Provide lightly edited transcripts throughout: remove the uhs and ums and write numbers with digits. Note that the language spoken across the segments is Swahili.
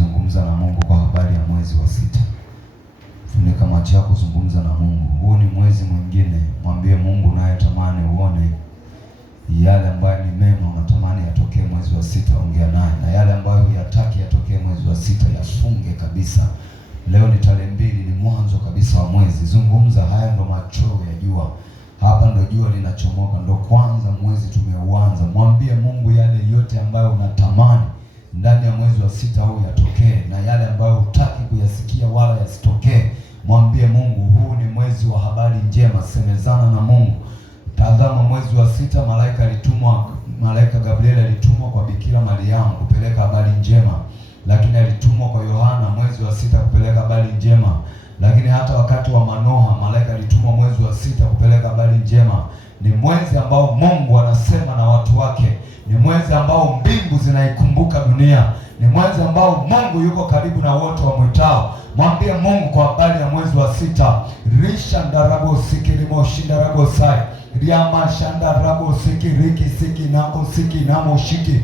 zungumza na Mungu kwa habari ya mwezi wa 6. Funika macho yako, zungumza na Mungu. Huu ni mwezi mwingine, mwambie Mungu naye tamani uone yale ambayo ni mema unatamani yatokee mwezi wa 6, ongea naye, na yale ambayo yataki yatokee mwezi wa 6 yafunge kabisa. Leo ni tarehe 2, ni mwanzo kabisa wa mwezi. Zungumza, haya ndo machweo ya jua. Hapa ndo jua linachomoka, ndo kwanza mwezi tumeuanza. Mwambie Mungu yale yote ambayo unatamani ndani ya mwezi wa 6 huu yatokee, na yale ambayo hutaki kuyasikia wala yasitokee. Mwambie Mungu, huu ni mwezi wa habari njema. Semezana na Mungu. Tazama, mwezi wa 6 malaika Gabriel alitumwa kwa Bikira Mariamu kupeleka habari njema, lakini alitumwa kwa Yohana mwezi wa 6 kupeleka habari njema. Lakini hata wakati wa Manoa malaika alitumwa mwezi wa 6 kupeleka habari njema. Ni mwezi ambao Mungu anasema na watu wake. Ni mwezi ambao mbingu zinaikumbuka dunia. Ni mwezi ambao Mungu yuko karibu na wote wamwitao. Mwambie Mungu kwa habari ya mwezi wa 6. Risha ndarabo sikilimo shindarabo sai. Riama shanda rabo siki riki siki nako siki namo shiki.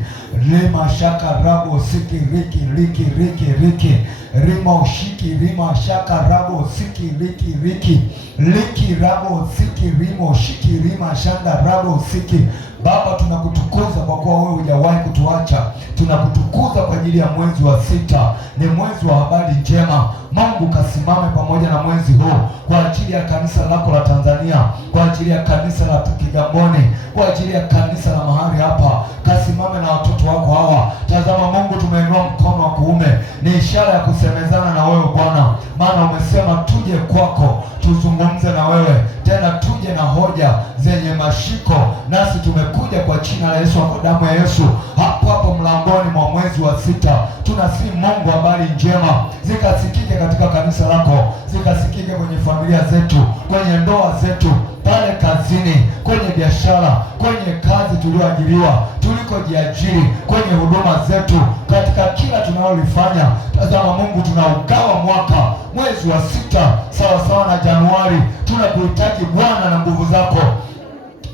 Rima shaka rabo siki riki riki riki riki. Rima shiki rima shaka rabo siki riki riki. Liki rabo siki rimo shiki rima shanda rabo siki. Baba, tunakutukuza kwa kuwa wewe hujawahi kutuacha. Tunakutukuza kwa ajili ya mwezi wa 6. Ni mwezi wa habari njema. Mungu kasimame pamoja na mwezi huu kwa ajili ya kanisa lako la Tanzania, kwa ajili ya kanisa la Kigamboni, kwa ajili ya kanisa la mahali hapa. Kasimame na watoto wako hawa. Tazama Mungu, tumeinua mkono wa kuume. Ni ishara ya kusemezana na wewe Bwana, maana umesema tuje kwako tuzungumze na wewe, tena tuje na hoja zenye mashiko. Nasi tumekuja kwa jina la Yesu, kwa damu ya Yesu. Hapo mlangoni mwa mwezi wa 6 tunasihi Mungu habari njema zikasikike katika kanisa lako, zikasikike kwenye familia zetu, kwenye ndoa zetu, pale kazini, kwenye biashara, kwenye kazi tulioajiriwa, tulikojiajiri, kwenye huduma zetu, katika kila tunalolifanya. Tazama Mungu, tunaugawa mwaka mwezi wa 6 sawa sawa na Januari. Tunakuhitaji Bwana na nguvu zako.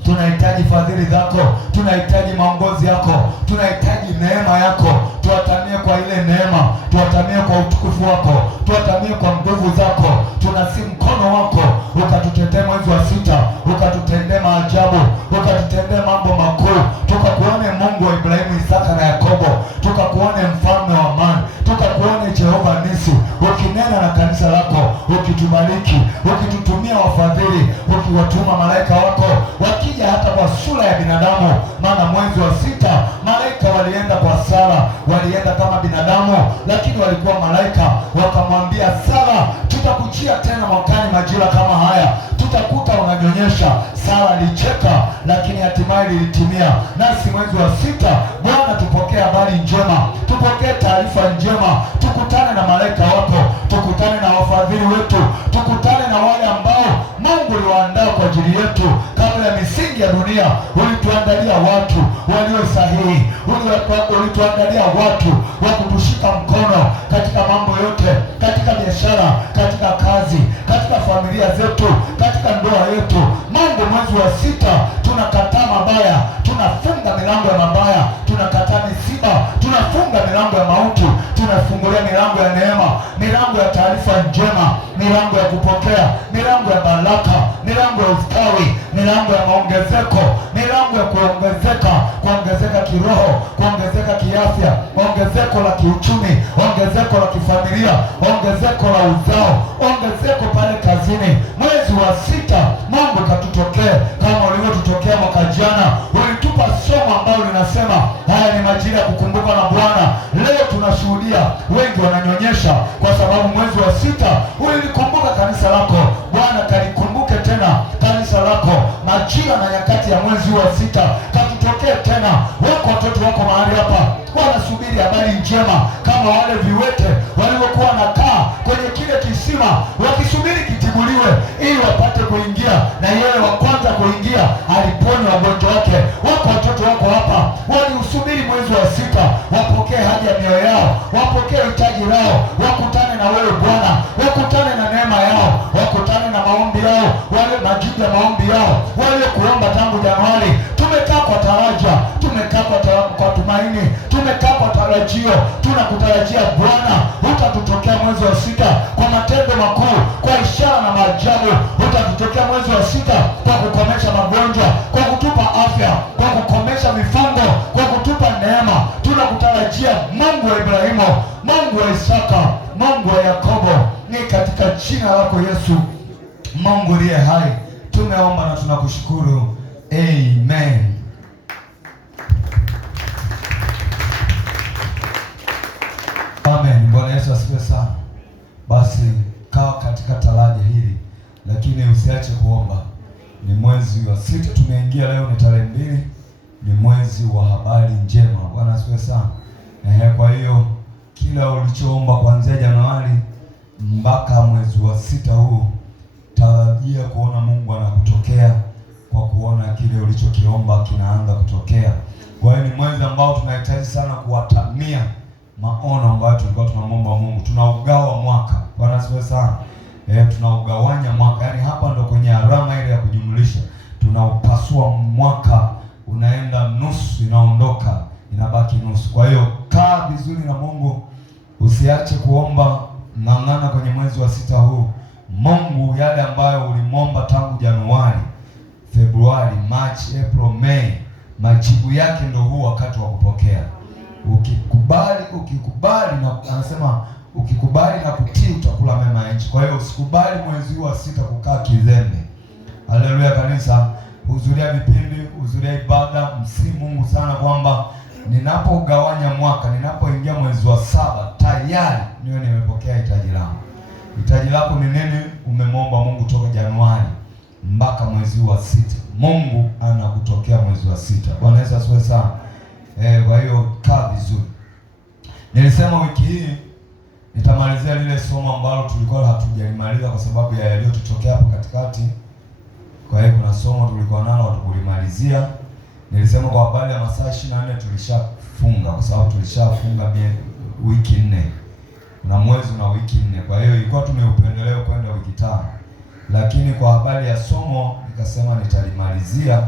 Tunahitaji fadhili zako, tunahitaji maongozi yako, tunahitaji neema yako. Tuatamie kwa ile neema, tuatamie kwa utukufu wako, tuatamie kwa nguvu zako. Tunasi mkono wako ukatutendee mwezi wa 6, ukatutendee maajabu, ukatutendee mambo makuu. Tukakuone Mungu wa Ibrahimu, Isaka na Yakobo, tukakuone mfalme wa amani, tukakuone Jehova Nisi, ukinena na kanisa lako, ukitubariki, ukitutumia wafadhili, ukiwatuma malaika wako wakija hata kwa sura ya binadamu. Maana mwezi wa 6 malaika walienda kwa Sara, walienda kama binadamu, lakini walikuwa malaika. Wakamwambia Sara, tutakujia tena mwakani majira kama haya, tutakuta unanyonyesha. Sara alicheka, lakini hatimaye lilitimia. Nasi mwezi wa 6 Bwana, tupokee habari njema, tupokee taarifa njema. Tukutane na malaika wako, tukutane na wafadhili wetu, tukutane na wale ambao Mungu uliwaandaa kwa ajili yetu. Kabla ya misingi ya dunia ulituandalia watu walio sahihi, ulituandalia watu wa kutushika mkono katika mambo yote, katika biashara, katika kazi, katika familia zetu, katika ndoa yetu. Mungu, mwezi wa 6 tunakataa mabaya, tunafunga milango ya mabaya, tunakataa misiba, tunafunga milango ya mauti, tunafungulia milango ya neema, milango ya taarifa njema, milango ya kupokea, milango ya baraka, milango ya ustawi, milango ya maongezeko, milango ya kuongezeka kiroho, kuongezeka kiafya, ongezeko la kiuchumi, ongezeko la kifamilia, ongezeko la uzao, ongezeko pale kazini. Mwezi wa 6 Mungu katutokee kama ulivyotutokea mwaka jana. Ulitupa somo ambalo linasema haya ni majira ya kukumbuka na Bwana. Leo tunashuhudia wengi wananyonyesha kwa sababu mwezi wa 6 ulilikumbuka kanisa lako. Bwana, kalikumbuke tena kanisa lako majira na nyakati ya mwezi wa 6. Katutokee tena. Wako watoto wako mahali hapa wanasubiri habari njema, kama wale viwete waliokuwa wanakaa kwenye kile kisima wakisubiri kitibuliwe ili wapate kuingia, na yeye wa kwanza kuingia aliponya wagonjwa wake. Wako watoto wako hapa waliusubiri mwezi wa 6 wapokee haja ya mioyo yao, wapokee hitaji lao, wakutane na wewe Bwana, wakutane na neema yao, wakutane na maombi yao, wale majibu ya maombi yao wale kuomba tangu Januari. Tumekaa kwa taraja, tumekaa kwa tumaini, tumekaa kwa tarajio. Tunakutarajia Bwana, utatutokea mwezi wa sita kwa matendo makuu, kwa ishara na maajabu. Utatutokea mwezi wa sita kwa kukomesha magonjwa, kwa kutupa afya, kwa kukomesha mifungo, kwa kutupa neema. Tunakutarajia Mungu wa Ibrahimu, Mungu wa Isaka, Mungu wa Yakobo. Ni katika jina lako Yesu, Mungu aliye hai, tumeomba na tunakushukuru. Amen. Amen. Bwana Yesu asifiwe sana. Basi kaa katika taraja hili, lakini usiache kuomba. Ni mwezi wa sita tumeingia, leo ni tarehe 2, ni mwezi wa habari njema. Bwana asifiwe sana. Kwa hiyo kila ulichoomba kuanzia Januari mpaka mwezi wa sita huu, tarajia kuona Mungu anakutokea, kwa kuona kile ulichokiomba kinaanza kutokea. Kwa hiyo ni mwezi ambao tunahitaji sana kuwatamia maono ambayo tulikuwa tunamwomba Mungu. Tunaugawa mwaka. Bwana asifiwe sana. Tunaugawanya mwaka. Yaani hapa ndo kwenye alama ile ya kujumlisha. Tunaupasua mwaka, unaenda nusu, inaondoka, inabaki nusu. Kwa hiyo kaa vizuri na Mungu, usiache kuomba, ng'ang'ana kwenye mwezi wa sita huu. Mungu yale ambayo ulimwomba tangu Januari, Februari, Machi, April, Mei, majibu yake ndio huu wakati wa kupokea. Ukikubali na anasema ukikubali na kutii utakula mema ya nchi. Kwa hiyo usikubali mwezi wa sita kukaa kizembe. Haleluya kanisa, hudhuria vipindi, hudhuria ibada, msihi Mungu sana kwamba ninapogawanya mwaka, ninapoingia mwezi wa saba tayari niwe nimepokea hitaji langu. Hitaji lako ni nini? Umemwomba Mungu toka Januari mpaka mwezi wa sita. Mungu anakutokea mwezi wa sita. Bwana Yesu asifiwe sana. Kwa hiyo kaa vizuri. Nilisema wiki hii nitamalizia lile somo ambalo tulikuwa hatujalimaliza kwa sababu ya yaliyotokea hapo katikati. Kwa hiyo kuna somo tulikuwa nalo hatukulimalizia. Nilisema kwa habari ya masaa 24 tulishafunga, kwa sababu tulishafunga wiki 4. Na mwezi na wiki 4. Kwa hiyo ilikuwa tumeupendeleo kwenda wiki 5. Lakini kwa habari ya somo nikasema nitalimalizia,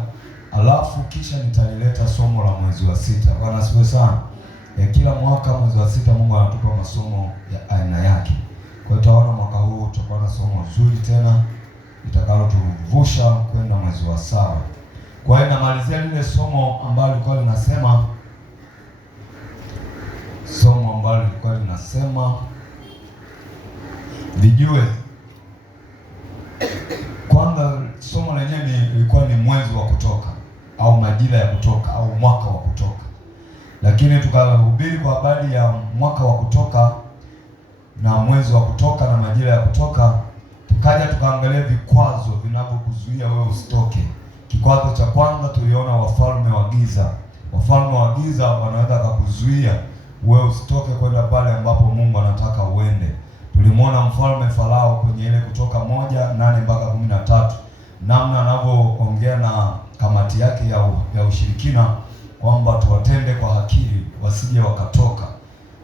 alafu kisha nitalileta somo la mwezi wa sita. Bwana asifiwe sana. Kila mwaka mwezi wa sita Mungu anatupa masomo ya aina yake. Kwa hiyo tutaona mwaka huu tutakuwa na somo zuri tena litakalo tuvusha kwenda mwezi wa saba. Kwa hiyo namalizia lile somo ambalo lilikuwa linasema vijue. Kwanza somo lenyewe lilikuwa ni mwezi wa kutoka au majira ya kutoka au mwaka wa kutoka. Lakini tukahubiri kwa habari ya mwaka wa kutoka na mwezi wa kutoka na majira ya kutoka. Tukaja tukaangalia vikwazo vinavyokuzuia wewe usitoke. Kikwazo cha kwanza tuliona wafalme wa giza. Wafalme wa giza wanaweza kukuzuia wewe usitoke kwenda pale ambapo Mungu anataka uende. Tulimwona mfalme Farao kwenye ile Kutoka 1:8 mpaka 13, namna anavyoongea na kamati yake ya ushirikina kwamba tuwatende kwa akili wasije wakatoka.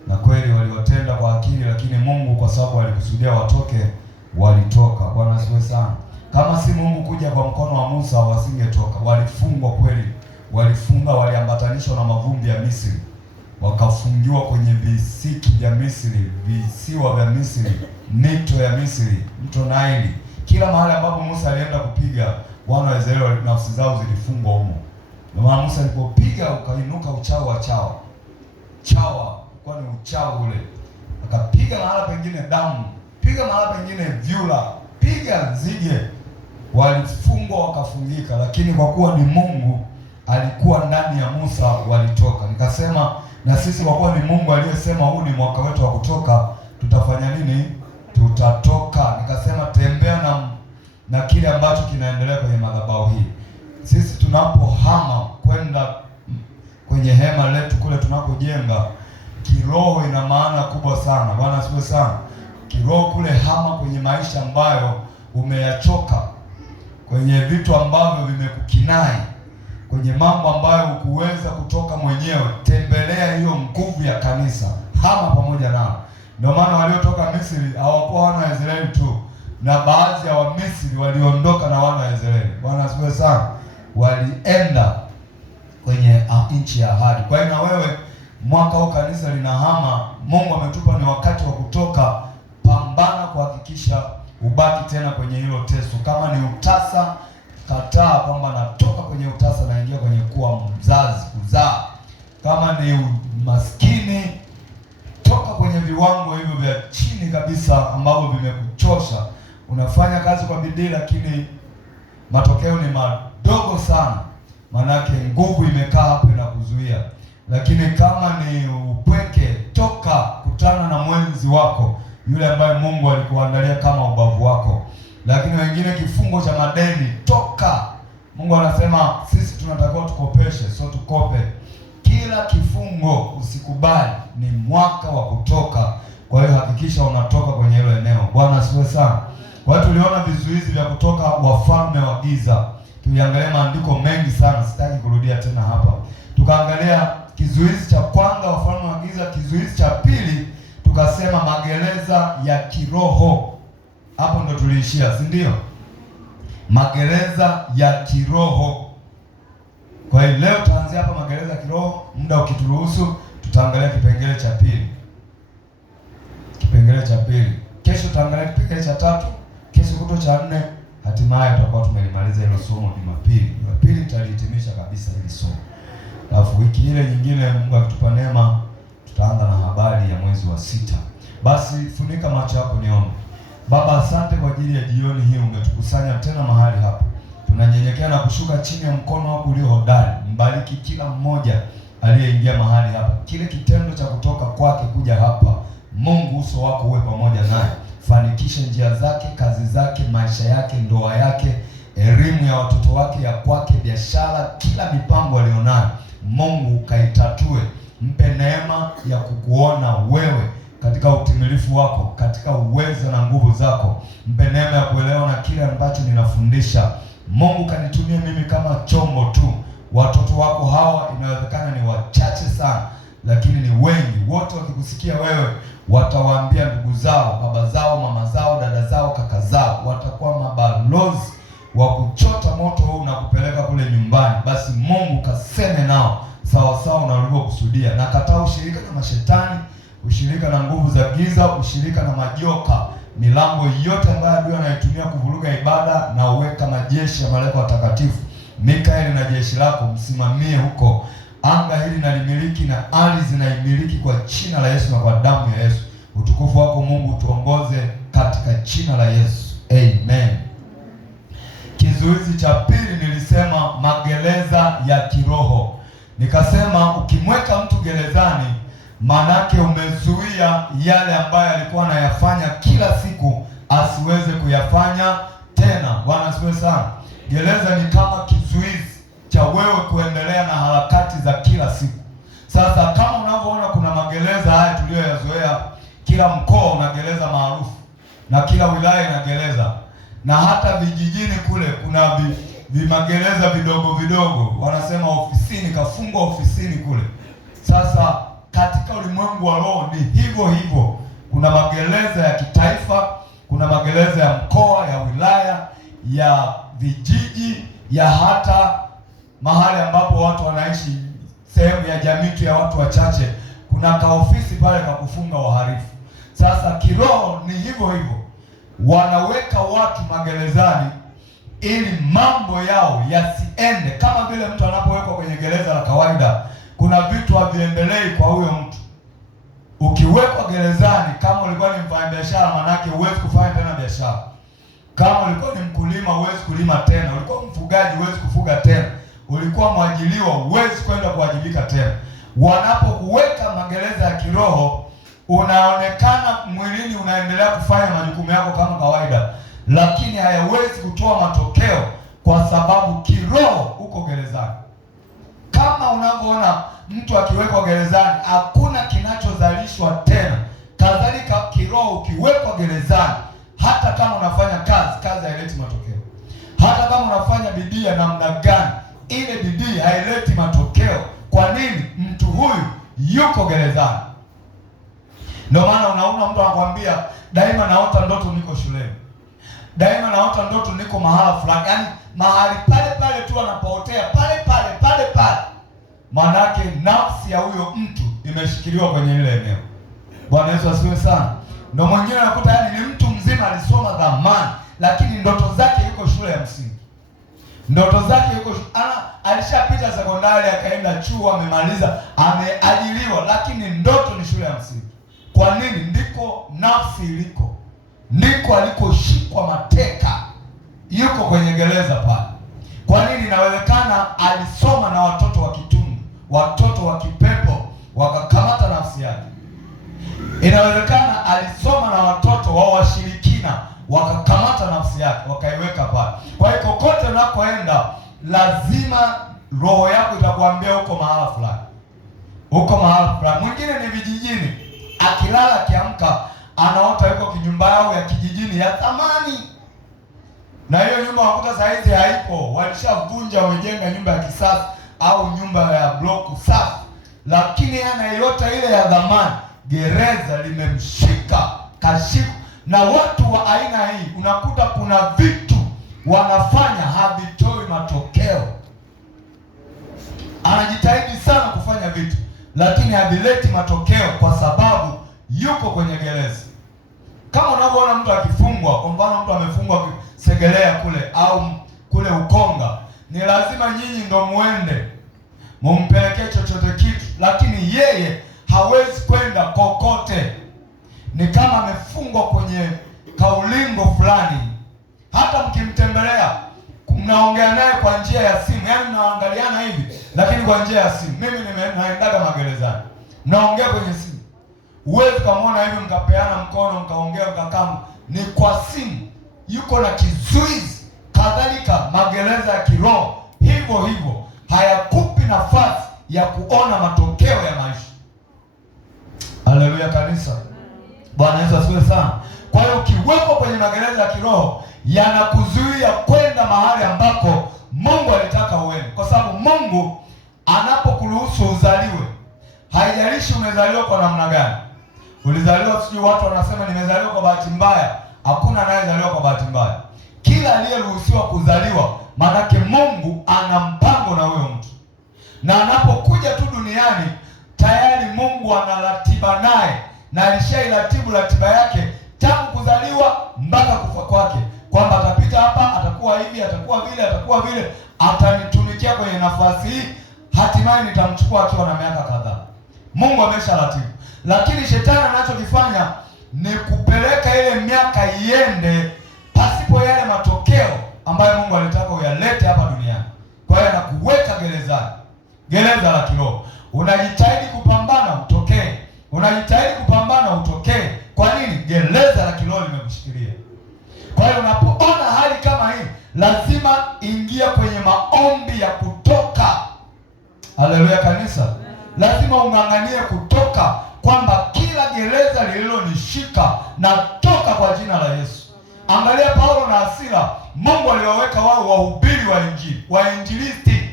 Na kweli waliwatenda kwa akili, lakini Mungu kwa sababu alikusudia watoke, walitoka. Bwana asifiwe sana. Kama si Mungu kuja kwa mkono wa Musa wasingetoka. Walifungwa kweli. Waliambatanishwa na mavumbi ya Misri. Wakafungiwa kwenye visiki vya Misri, visiwa vya Misri, mito ya Misri, mto Naili. Kila mahali ambapo Musa alienda kupiga, wana wa Israeli nafsi zao zilifungwa humo. Na maana Musa alipopiga ukainuka uchawi wa chawa, kwa ni uchawi ule. Akapiga mahala pengine damu, piga mahala pengine vyura, piga nzige. Walifungwa wakafungika, lakini kwa kuwa ni Mungu alikuwa ndani ya Musa walitoka. Nikasema na sisi kwa kuwa ni Mungu aliyesema huu ni mwaka wetu wa kutoka, tutafanya nini? Tutatoka. Nikasema tembea na kile ambacho kinaendelea kwenye madhabahu hii. Sisi tunapohama kwenda kwenye hema letu kule tunakojenga, kiroho ina maana kubwa sana. Bwana asifiwe sana. Kiroho kule hama kwenye maisha ambayo umeyachoka, kwenye vitu ambavyo vimekukinai, kwenye mambo ambayo hukuweza kutoka mwenyewe. Tembelea hiyo nguvu ya kanisa, hama pamoja nao. Ndio maana waliotoka Misri hawakuwa wana wa Israeli tu, na baadhi ya Wamisri waliondoka na wana wa Israeli. Bwana asifiwe sana. Walienda kwenye nchi ya ahadi. Kwa hiyo na wewe mwaka huu kanisa linahama, Mungu ametupa ni wakati wa kutoka. Pambana kuhakikisha ubaki tena kwenye hilo teso. Kama ni utasa, kataa kwamba natoka kwenye utasa naingia kwenye kuwa mzazi, kuzaa. Kama ni maskini, toka kwenye viwango hivyo vya chini kabisa ambavyo vimekuchosha. Unafanya kazi kwa bidii lakini matokeo ni madogo sana, manake nguvu imekaa hapo inakuzuia. Lakini kama ni upweke, toka, kutana na mwenzi wako, yule ambaye Mungu alikuandalia kama ubavu wako. Lakini wengine kifungo cha madeni, toka. Mungu anasema sisi tunatakiwa tukopeshe, sio tukope. Kila kifungo usikubali, ni mwaka wa kutoka. Kwa hiyo hakikisha unatoka kwenye hilo eneo. Bwana asifiwe sana. Kwa hiyo tuliona vizuizi vya kutoka wafalme wa giza. Tuliangalia maandiko mengi sana, sitaki kurudia tena hapa. Tukaangalia kizuizi cha kwanza, wafalme wa giza. Kizuizi cha pili tukasema magereza ya kiroho. Hapo ndo tuliishia, si ndio? Magereza ya kiroho. Kwa hiyo leo tutaanzia hapa magereza ya kiroho. Muda ukituruhusu tutaangalia kipengele cha pili. Kipengele cha pili. Kesho tutaangalia kipengele cha tatu. Kesho kuto cha nne. Hatimaye tutakuwa tumelimaliza hilo somo Jumapili. Jumapili nitalihitimisha kabisa hili somo. Alafu wiki ile nyingine Mungu akitupa neema tutaanza na habari ya mwezi wa 6. Basi funika macho yako niombe. Baba, asante kwa ajili ya jioni hii, umetukusanya tena mahali hapa. Tunanyenyekea na kushuka chini ya mkono wako ulio hodari. Mbariki kila mmoja aliyeingia mahali hapa. Kile kitendo cha kutoka kwake kuja hapa, Mungu uso wako uwe pamoja naye. Fanikisha njia zake, kazi zake, maisha yake, ndoa yake, elimu ya watoto wake, ya kwake, biashara, kila mipango alionayo. Mungu kaitatue. Mpe neema ya kukuona wewe katika utimilifu wako, katika uwezo na nguvu zako. Mpe neema ya kuelewa na kile ambacho ninafundisha. Mungu kanitumie mimi kama chombo tu. Watoto wako hawa inawezekana ni wachache sana, lakini ni wengi. Wote wakikusikia wewe watawaambia ndugu zao, baba zao, mama zao, dada zao, kaka zao. Watakuwa mabalozi wa kuchota moto huu na kupeleka kule nyumbani. Basi Mungu kaseme nao sawa sawa na ulivyokusudia. Na kataa ushirika na mashetani, ushirika na nguvu za giza, ushirika na majoka. Milango yote ambayo adui anaitumia kuvuruga ibada, na uweka majeshi ya malaika watakatifu, Mikaeli na jeshi lako, msimamie huko. Anga hili nalimiliki na ardhi zinaimiliki kwa jina la Yesu na kwa damu ya Yesu. Utukufu wako Mungu tuongoze katika jina la Yesu. Amen. Kizuizi cha pili nilisema magereza ya kiroho. Nikasema ukimweka mtu gerezani, manake umezuia yale ambayo alikuwa anayafanya kila siku asiweze kuyafanya tena. Bwana asifiwe sana. Gereza ni kama kizuizi cha wewe kuendelea na harakati za kila siku. Sasa kama unavyoona kuna magereza haya tuliyoyazoea, kila mkoa una gereza maarufu na kila wilaya ina gereza, na hata vijijini kule kuna vimagereza vidogo vidogo, wanasema ofisini, kafungwa ofisini kule. Sasa katika ulimwengu wa roho ni hivyo hivyo. Kuna magereza ya kitaifa, kuna magereza ya mkoa, ya wilaya, ya vijiji, ya hata mahali ambapo watu wanaishi, sehemu ya jamii tu ya watu wachache, kuna kaofisi pale ka kufunga wahalifu. Sasa kiroho ni hivyo hivyo. Wanaweka watu magerezani ili mambo yao yasiende. Kama vile mtu anapowekwa kwenye gereza la kawaida, kuna vitu haviendelei kwa huyo mtu. Ukiwekwa gerezani, kama ulikuwa ni mfanyabiashara, manake huwezi kufanya tena biashara. Kama ulikuwa ni mkulima, huwezi kulima tena. Ulikuwa mfugaji, huwezi kufuga tena. Ulikuwa mwajiliwa, huwezi kwenda kuwajibika tena. Wanapokuweka magereza ya kiroho, unaonekana mwilini unaendelea kufanya majukumu yako kama kawaida, lakini hayawezi kutoa matokeo kwa sababu kiroho uko gerezani. Kama unavyoona mtu akiwekwa gerezani, hakuna kinachozalishwa tena. Kadhalika kiroho ukiwekwa gerezani, hata kama unafanya kazi haileti matokeo. Hata kama unafanya bidii ya namna gani, ile bidii haileti matokeo. Kwa nini? Mtu huyu yuko gerezani. Ndio maana unaona mtu anakuambia daima naota ndoto niko shuleni, daima naota ndoto niko mahala fulani. Yaani mahali pale pale tu anapootea, pale pale. Maanake nafsi ya huyo mtu imeshikiliwa kwenye ile eneo. Bwana Yesu asifiwe sana. Ndio mwingine anakuta yani ni mtu mzima alisoma zamani, lakini ndoto zake yuko shule ya msingi. Ndoto zake yuko alishapita sekondari, akaenda chuo, amemaliza, ameajiriwa, lakini ndoto ni shule ya msingi. Kwa nini? Ndiko nafsi iliko, ndiko alikoshikwa mateka, yuko kwenye gereza pale. Kwa nini? Inawezekana alisoma na watoto wa kitundu, watoto wa kipepo, wakakamata nafsi yake. Inawezekana alisoma na watoto wa washirikina, wakakamata nafsi yake, wakaiweka pale. Kwa hiyo kokote unakoenda, lazima roho yako itakwambia uko mahala fulani, uko mahala fulani. Mwingine ni vijijini, akilala akiamka anaota yuko kinyumba yao ya kijijini ya thamani, na hiyo nyumba wakuta saizi haipo, walishavunja, wamejenga nyumba ya kisasa au nyumba ya bloku safi, lakini anaiota ile ya dhamani. Gereza limemshika, kashika. Na watu wa aina hii unakuta kuna vitu wanafanya havitoi matokeo. Anajitahidi sana kufanya vitu, lakini havileti matokeo kwa sababu yuko kwenye gereza. Kama unavyoona mtu akifungwa, kwa mfano mtu amefungwa Segerea kule au kule Ukonga, ni lazima nyinyi ndo muende mumpelekee chochote kitu, lakini yeye hawezi kwenda kokote. Ni kama amefungwa kwenye kaulingo fulani. Hata mkimtembelea, mnaongea naye kwa njia ya simu, yaani mnaangaliana hivi, lakini kwa njia ya simu. Mimi naendaga magerezani, mnaongea kwenye simu, huwezi kumwona hivi mkapeana mkono mkaongea mkakaa, ni kwa simu. Yuko na kizuizi. Kadhalika magereza ya kiroho hivyo hivyo, hayakupi nafasi ya kuona matokeo ya maisha. Haleluya kanisa. Bwana Yesu asifiwe sana. Kwa hiyo ukiwepo kwenye magereza ya kiroho, yanakuzuia kwenda mahali ambako Mungu alitaka uende. Kwa sababu Mungu anapokuruhusu uzaliwe, haijalishi umezaliwa kwa namna gani. Ulizaliwa, sijui watu wanasema nimezaliwa kwa bahati mbaya. Hakuna anayezaliwa kwa bahati mbaya. Kila aliyeruhusiwa kuzaliwa, maanake Mungu ana mpango na huyo mtu, na anapokuja tu duniani tayari Mungu ana ratiba naye, na alishairatibu ratiba yake tangu kuzaliwa mpaka kufa kwake, kwamba atapita hapa, atakuwa hivi, atakuwa vile, atakuwa vile, atanitumikia kwenye nafasi hii, hatimaye nitamchukua akiwa na miaka kadhaa. Mungu amesharatibu. Lakini shetani anachokifanya ni kupeleka ile miaka iende pasipo yale matokeo ambayo Mungu alitaka uyalete hapa duniani. Kwa hiyo anakuweka gerezani, gereza la kiroho. Unajitahidi kupambana utokee, unajitahidi kupambana utokee. Kwa nini? Gereza la kiroho limekushikilia. Kwa hiyo unapoona hali kama hii, lazima ingia kwenye maombi ya kutoka. Haleluya kanisa. Lazima ung'ang'anie kutoka, kwamba kila gereza lililonishika natoka kwa jina la Yesu. Angalia Paulo na Sila, Mungu aliwaweka wao wahubiri wa Injili, wainjilisti.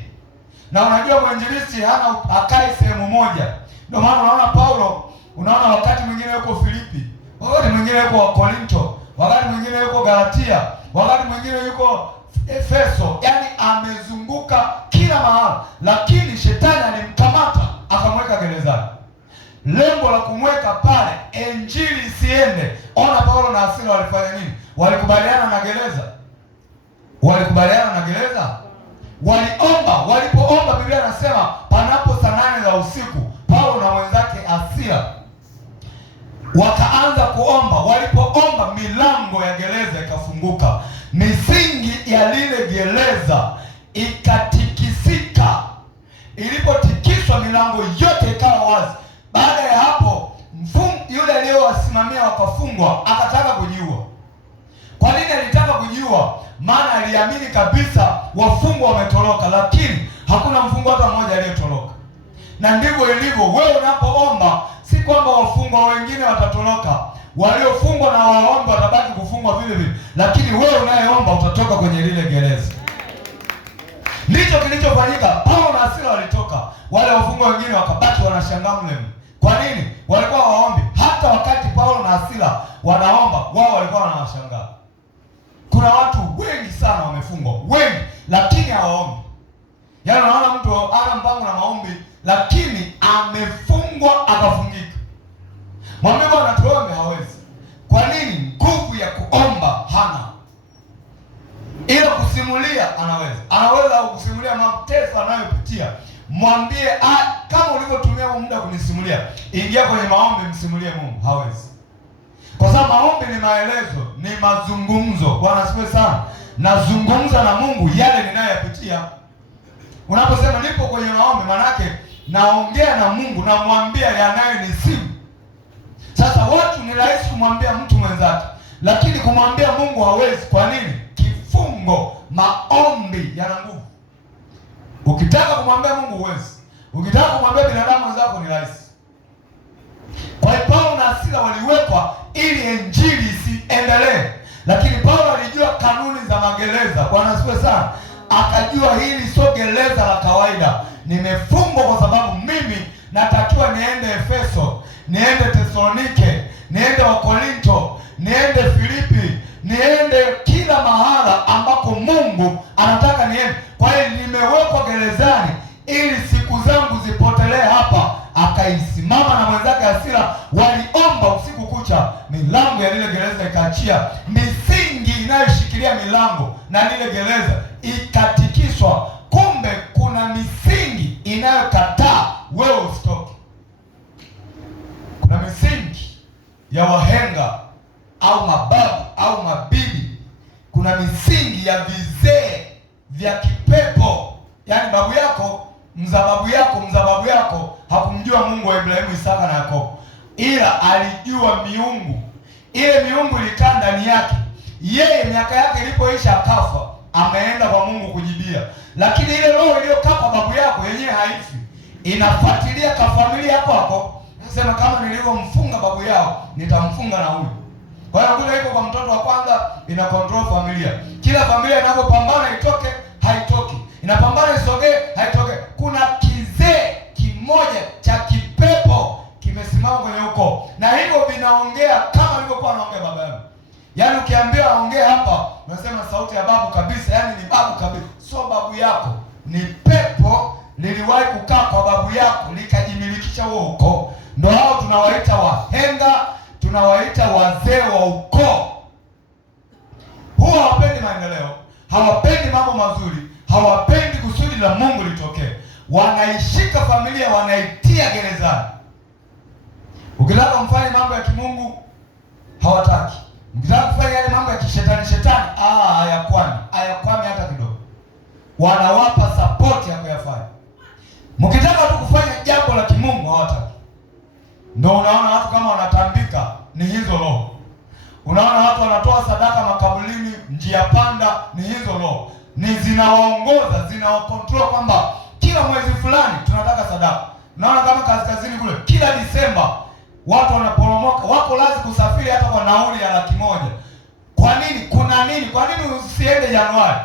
Na unajua mwinjilisti hana akai sehemu moja. Ndio maana unaona Paulo, unaona wakati mwingine yuko Filipi, wakati mwingine yuko Korinto, wakati mwingine yuko Galatia, wakati mwingine yuko Efeso. Yaani amezunguka kila mahali, lakini shetani alimkamata akamweka gerezani. Lengo la kumweka pale, injili isiende. Ona Paulo na Sila walifanya nini? Walikubaliana na gereza. Walikubaliana na gereza. Waliomba. Walipoomba, Biblia inasema panapo saa 8 za usiku, Paulo na mwenzake Sila wakaanza kuomba. Walipoomba, milango ya gereza ikafunguka, misingi ya lile gereza ikatikisika. Ilipotikiswa, milango yote ikawa wazi. Baada ya hapo, yule aliyewasimamia wakafungwa, akataka kujiua. Kwa nini alitaka kujiua? Maana aliamini kabisa wafungwa wametoroka, lakini hakuna mfungwa hata mmoja aliyetoroka. Na ndivyo ilivyo, wewe unapoomba, si kwamba wafungwa wengine watatoroka. Waliofungwa na waomba watabaki kufungwa vile vile, lakini wewe unayeomba utatoka kwenye lile gereza. Ndicho kilichofanyika. Paulo na Sila walitoka, wale wafungwa wengine wakabaki wanashangaa mle. Kwa nini? Walikuwa waombi. Hata wakati Paulo na Sila wanaomba, wao walikuwa wanawashangaa. Kuna watu wengi sana wamefungwa, wengi, lakini hawaombi. Yaani unaona mtu ana mpango na maombi Mwambie Bwana tuombe, hawezi. Kwa nini? Nguvu ya kuomba hana, ila kusimulia anaweza au kusimulia mateso anayopitia. Mwambie kama ulivyotumia muda kunisimulia, ingia kwenye maombi, msimulie Mungu. Hawezi, kwa sababu maombi ni maelezo, ni mazungumzo. Bwana asifiwe sana. Nazungumza na Mungu yale ninayoyapitia. Unaposema nipo kwenye maombi, manake naongea na Mungu, namwambia yanayonisibu. Sasa watu ni rahisi kumwambia mtu mwenzake, lakini kumwambia Mungu hawezi. Kwa nini? Kifungo. Maombi yana nguvu. Ukitaka kumwambia Mungu huwezi. Ukitaka kumwambia binadamu wenzako ni rahisi. Kwa hiyo Paulo na Sila waliwekwa ili injili isiendelee, lakini Paulo alijua kanuni za magereza. Bwana asifiwe sana. Akajua hili sio gereza la kawaida, nimefungwa kwa sababu mimi natakiwa niende Efeso, niende Tesalonike, niende Wakorinto, niende Filipi, niende kila mahala ambako Mungu anataka niende. Kwa hiyo nimewekwa gerezani ili siku zangu zipotelee hapa. Akaisimama na mwenzake Asila, waliomba usiku kucha, milango ya lile gereza ikaachia, misingi inayoshikilia milango na lile gereza ikatikiswa. Kumbe kuna misingi inayokataa wewe usitoke. Kuna misingi ya wahenga au mababu au mabibi. Kuna misingi ya vizee vya kipepo. Yaani babu yako, mzababu yako hakumjua Mungu wa Ibrahimu, Isaka na Yakobo, ila alijua miungu. Ile miungu ilikaa ndani yake. Yeye miaka yake ilipoisha akafa, ameenda kwa Mungu kujibia. Lakini ile roho iliyokaa kwa babu yako yenyewe haifi, inafuatilia kwa familia yako hapo. Nasema kama nilivyomfunga babu yao, nitamfunga na huyu. Kwa hiyo kule iko kwa mtoto wa kwanza, ina control familia. Kila familia inapopambana itoke, haitoki. Inapambana isogee, haitoke. Kuna kizee kimoja cha kipepo kimesimama kwenye huko, na hivyo vinaongea kama alivyokuwa anaongea baba yangu. Yaani ukiambiwa aongee hapa, unasema sauti ya babu kabisa, yaani ni babu kabisa. Sio babu yako, ni pepo liliwahi kukaa kwa babu yako likajimilikisha huo ukoo. Ndio hao tunawaita wahenga, tunawaita wazee wa ukoo. Huwa hawapendi maendeleo, hawapendi mambo mazuri, hawapendi kusudi la Mungu litokee. Wanaishika familia, wanaitia gerezani. Ukitaka mfanye mambo ya kimungu hawataki. Ukitaka kufanya yale mambo ya kishetani hayakwami hata kidogo. Wanawapa support ya kuyafanya. Mkitaka tu kufanya jambo la kimungu hawataki. Ndio unaona watu kama wanatambika, ni hizo roho. Unaona watu wanatoa sadaka makaburini, njia panda, ni hizo roho. Ni zinawaongoza, zinawakontrol kwamba kila mwezi fulani tunataka sadaka. Unaona kama kaskazini kule, kila Disemba watu wanaporomoka, wako lazima kusafiri hata kwa nauli ya 100,000. Kwa nini? Kuna nini? Kwa nini usiende Januari?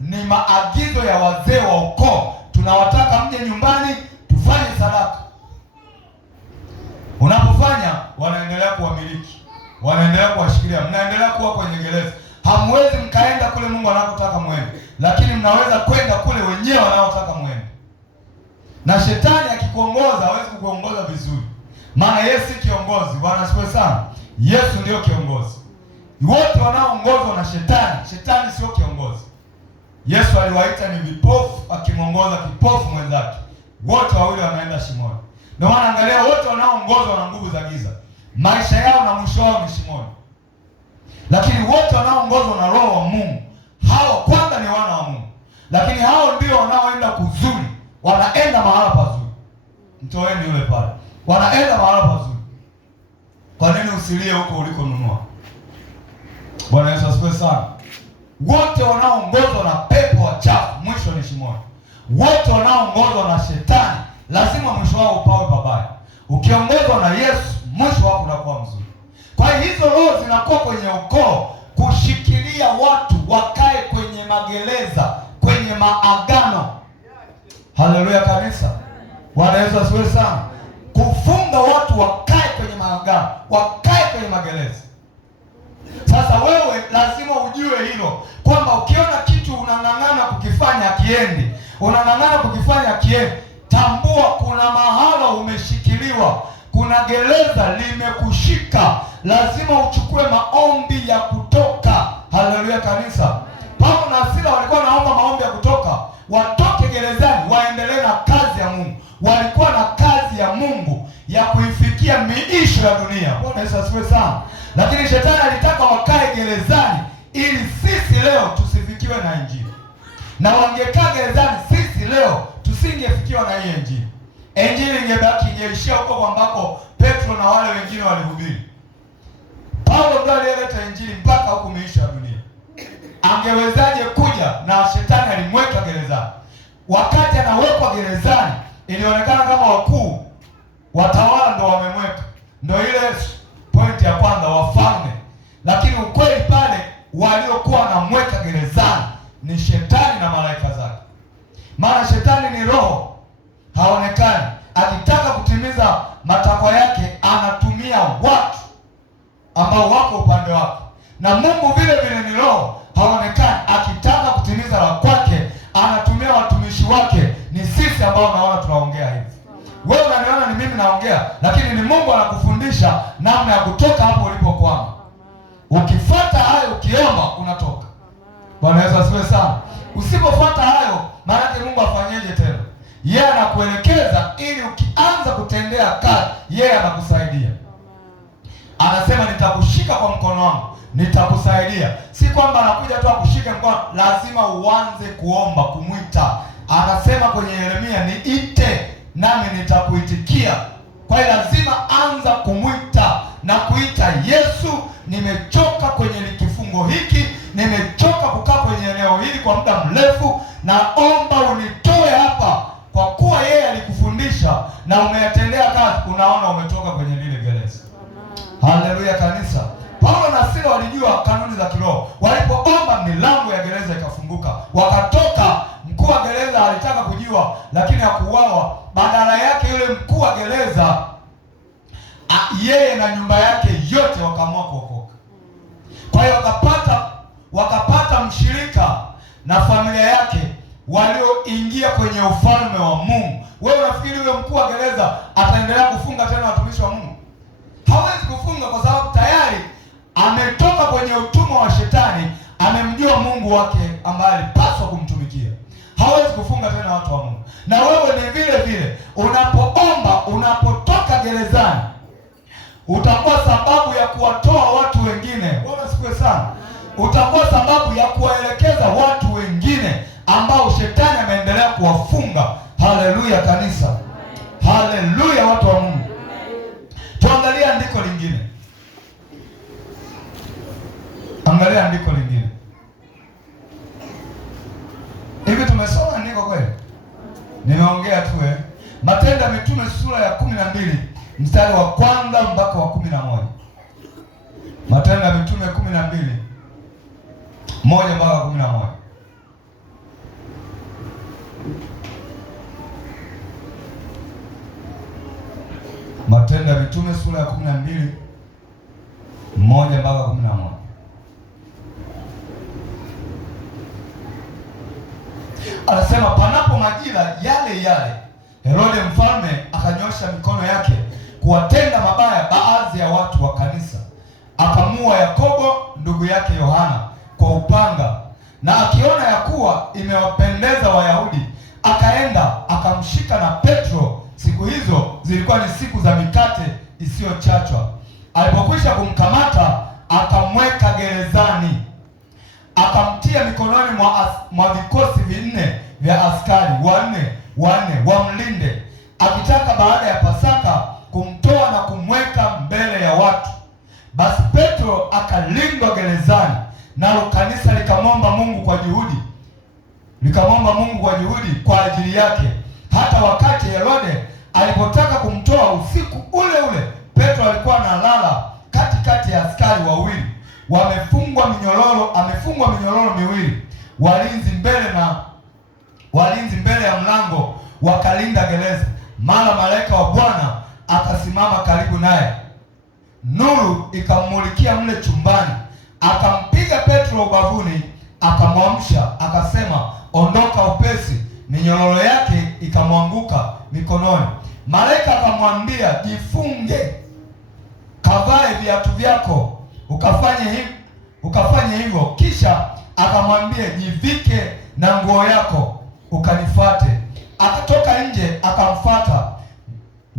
Ni maagizo ya wazee wa ukoo. Tunawataka mje nyumbani tufanye sadaka. Unapofanya wanaendelea kuwamiliki, wanaendelea kuwashikilia, mnaendelea kuwa kwenye gereza. Hamwezi mkaenda kule Mungu anakotaka mwende, lakini mnaweza kwenda kule wenyewe wanaotaka mwende. Na shetani akikuongoza hawezi kukuongoza vizuri, maana Yesu si kiongozi. Bwana asifiwe sana. Yesu ndio kiongozi. Wote wanaoongozwa na shetani, shetani sio kiongozi. Yesu aliwaita ni vipofu, akimwongoza kipofu mwenzake, wote wawili wanaenda shimoni. Ndio maana angalia, wote wanaoongozwa na nguvu za giza, maisha yao na mwisho wao ni shimoni. Lakini wote wanaoongozwa na Roho wa Mungu, hao kwanza ni wana wa Mungu. Lakini hao ndio wanaoenda kuzuri, wanaenda mahala pazuri. Mtoeni yule pale, wanaenda mahala pazuri. Kwa nini usilie huko ulikonunua? Bwana Yesu asifiwe sana. Wote wanaoongozwa na pepo wachafu, mwisho ni shimoni. Wote wanaoongozwa na shetani, lazima mwisho wao upawe pabaya. Ukiongozwa na Yesu, mwisho wako unakuwa mzuri. Kwa hiyo hizo roho zinakuwa kwenye ukoo kushikilia watu wakae kwenye magereza, kwenye maagano. Haleluya kanisa. Bwana Yesu asifiwe sana. Kufunga watu wakae kwenye maagano, wakae kwenye magereza. Sasa wewe lazima ujue hilo, kwamba ukiona kitu unang'ang'ana kukifanya kiendi, unang'ang'ana kukifanya kiendi, tambua kuna mahala umeshikiliwa. kuna gereza limekushika, lazima uchukue maombi ya kutoka. Haleluya kanisa. Paulo na Sila walikuwa naomba maombi ya kutoka, watoke gerezani, waendelee na kazi ya Mungu. Walikuwa na kazi ya Mungu ya kuifikia miisho ya dunia. Bwana Yesu asifiwe sana. Lakini shetani alitaka wakae gerezani ili sisi leo tusifikiwe na Injili. Na wangekaa gerezani, sisi leo tusingefikiwa na hii Injili. Injili ingebaki, ingeishia huko ambako Petro na wale wengine walihubiri. Paulo ndiye aliyeleta Injili mpaka huko miisho ya dunia. Angewezaje kuja? Na shetani alimweka gerezani. Wakati anawekwa gerezani, ilionekana kama wakuu watawala ndo wamemweka. Ndio ile point ya kwanza, wafalme. Lakini ukweli pale waliokuwa wanamweka gerezani ni shetani na malaika zake. Maana shetani ni roho, haonekani. Akitaka kutimiza matakwa yake anatumia watu ambao wako upande wake. Na Mungu vile vile ni roho, haonekani. Akitaka kutimiza la kwake anatumia watumishi wake. Ni sisi ambao naona tunaongea hivi. Wewe unaniona ni mimi naongea, lakini ni Mungu anakufundisha namna ya kutoka hapo ulipokwama. Ukifuata hayo, ukiomba, unatoka. Bwana Yesu asifiwe sana. Usipofuata hayo, maana Mungu afanyeje tena? Yeye anakuelekeza ili ukianza kutendea kazi, yeye anakusaidia. Anasema nitakushika kwa mkono wangu, nitakusaidia. Si kwamba anakuja tu akushike mkono, lazima uanze kuomba, kumwita. Anasema kwenye Yeremia, niite nami nitakuitikia. Kwa hiyo lazima anza kumwita na kuita, Yesu, nimechoka kwenye kifungo hiki, nimechoka kukaa kwenye eneo hili kwa muda mrefu, naomba unitoe hapa. Kwa kuwa yeye alikufundisha na umeyatendea kazi, unaona umetoka kwenye lile gereza. Haleluya kanisa. Paulo na Sila walijua kanuni za kiroho. Walipoomba, milango ya gereza ikafunguka, wakatoka. Mkuu wa gereza alitaka kujua, lakini hakuuawa. Badala yake yule mkuu wa gereza, yeye na nyumba yake yote wakaamua kuokoka. Kwa hiyo wakapata mshirika na familia yake walioingia kwenye ufalme wa Mungu. Wewe unafikiri yule mkuu wa gereza ataendelea kufunga tena watumishi wa Mungu? Hawezi kufunga, kwa sababu tayari ametoka kwenye utumwa wa shetani, amemjua Mungu wake ambaye alipaswa kumtumikia. Hawezi kufunga tena watu wa Mungu. Na wewe ni vile vile, unapoomba, unapotoka gerezani, utakuwa sababu ya kuwatoa watu wengine. Bwana sifiwe sana. Utakuwa sababu ya kuwaelekeza watu wengine ambao shetani ameendelea kuwafunga. Haleluya kanisa. Haleluya watu wa Mungu. Tuangalie andiko lingine. Angalia andiko lingine. Hivi tumesoma andiko kweli? Nimeongea tu Matendo ya Mitume sura ya 12 mstari wa kwanza mpaka wa 11. Matendo ya Mitume 12 1 mpaka 11. Matendo ya Mitume sura ya 12 1 mpaka 11. Anasema, panapo majira yale yale Herode mfalme akanyosha mikono yake kuwatenda mabaya baadhi ya watu wa kanisa. Akamua Yakobo ndugu yake Yohana kwa upanga, na akiona ya kuwa imewapendeza Wayahudi, akaenda akamshika na Petro. Siku hizo zilikuwa ni siku za mikate isiyochachwa. Alipokwisha kumkamata, akamweka gerezani, akamtia mikononi mwa vikosi 4 vya askari wanne wamlinde, akitaka baada ya Pasaka kumtoa na kumweka mbele ya watu. Basi Petro akalindwa gerezani, nalo kanisa likamwomba Mungu kwa juhudi kwa ajili yake. Hata wakati Herode alipotaka kumtoa usiku ule ule, Petro alikuwa analala katikati ya askari wawili, amefungwa minyororo miwili. Walinzi mbele ya mlango wakalinda gereza. Mara malaika wa Bwana akasimama karibu naye, nuru ikammulikia mle chumbani, akampiga Petro ubavuni, akamwamsha, akasema, ondoka upesi. Minyororo yake ikamwanguka mikononi. Malaika akamwambia, jifunge, kavae viatu vyako, ukafanye hivyo. Kisha akamwambia, jivike na nguo yako, ukanifuate. Akatoka nje akamfuata,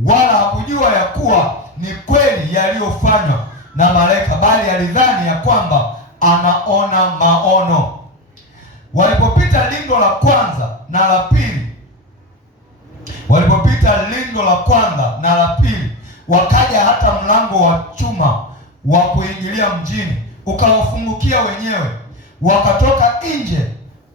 wala hakujua ya kuwa ni kweli yaliyofanywa na malaika, bali alidhani ya kwamba anaona maono. Walipopita lindo la kwanza na la pili, wakaja hata mlango wa chuma wa kuingilia mjini, ukawafungukia wenyewe. Wakatoka nje,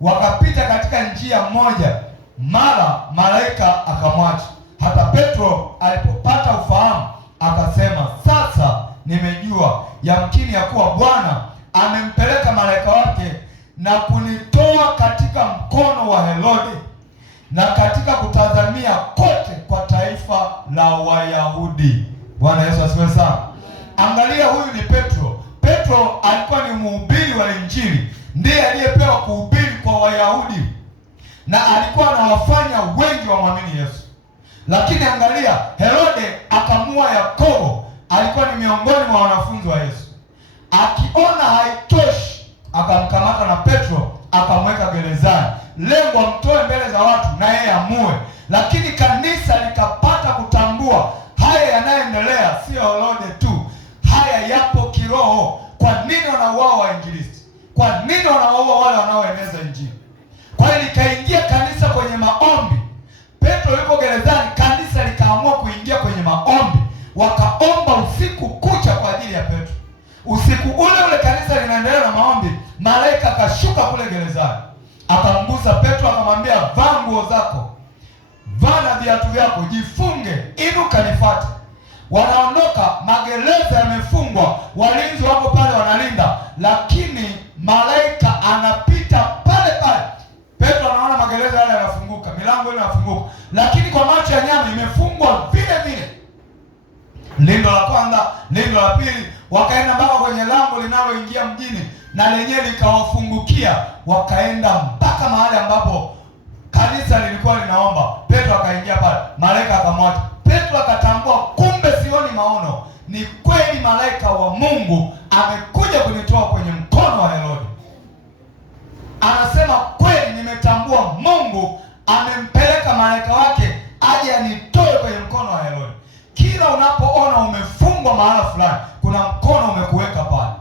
wakapita katika njia moja, mara malaika akamwacha. Hata Petro alipopata ufahamu, akasema, sasa nimejua yamkini ya kuwa Bwana amempeleka malaika wake na kunitoa katika mkono wa Herode na katika kutazamia kote kwa taifa la Wayahudi. Bwana Yesu asifiwe sana. Angalia, huyu ni Petro. Petro alikuwa ni mhubiri wa Injili, ndiye aliyepewa kuhubiri kwa Wayahudi, na alikuwa anawafanya wengi wamwamini Yesu. Lakini angalia, Herode akamua Yakobo, alikuwa ni miongoni mwa wanafunzi wa Yesu. Akiona haitoshi, akamkamata na Petro akamweka gerezani, lengo amtoe mbele za watu na yeye amue. Lakini kanisa likapata kutambua haya yanayoendelea sio Herode tu, haya yapo kiroho. Kwa nini wanauawa wainjilisti? Kwa nini wanauawa wale wanaoeneza Injili? Kwa hiyo likaingia kanisa kwenye maombi. Petro yuko gerezani, kanisa likaamua kuingia kwenye maombi, wakaomba usiku kucha kwa ajili ya Petro. Usiku ule kanisa linaendelea na maombi, malaika akashuka kule gerezani, akamgusa Petro, akamwambia, vaa nguo zako, vaa na viatu vyako, jifunge, inuka nifuate. Wanaondoka, magereza yamefungwa, walinzi wako pale wanalinda, lakini malaika anapita pale pale. Petro anaona magereza yale yanafunguka, milango ile inafunguka, lakini kwa macho ya nyama imefungwa vile vile. Lindo la kwanza, lindo la pili, wakaenda mpaka kwenye lango linaloingia mjini, na lenyewe likawafungukia. Wakaenda mpaka mahali ambapo kanisa lilikuwa linaomba. Petro akaingia pale, malaika akamwacha. Petro akatambua, kumbe sioni maono, ni kweli malaika wa Mungu amekuja kunitoa kwenye mkono wa Herode. Anasema, kweli nimetambua Mungu amempeleka malaika wake aje anitoe kwenye mkono wa Herode. Kila unapoona umefungwa mahala fulani, kuna mkono umekuweka pale.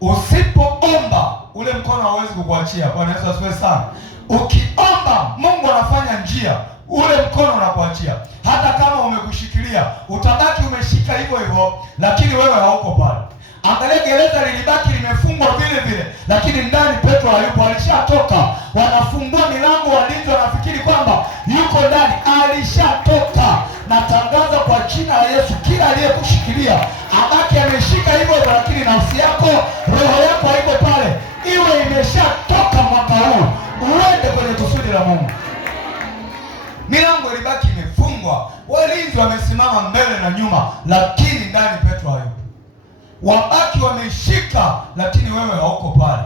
Usipoomba, ule mkono hauwezi kukuachia. Bwana Yesu asifiwe sana. Ukiomba, Mungu anafanya njia, ule mkono unakuachia. Hata kama umekushikilia, utabaki umeshika hivyo hivyo, lakini wewe hauko pale. Angalia, gereza lilibaki limefungwa vile vile, lakini ndani Petro hayupo, alishatoka. Wanafungua milango, walinzi wanafikiri kwamba yuko ndani, alishatoka. Natangaza kwa jina la Yesu, kila aliyekushikilia abaki ameshika hivyo, lakini nafsi yako, roho yako haiko pale, iwe imeshatoka mwaka huu, uende kwenye kusudi la Mungu. Milango ilibaki imefungwa, walinzi wamesimama mbele na nyuma, lakini ndani Petro hayupo. Wabaki wameshika, lakini wewe hauko pale.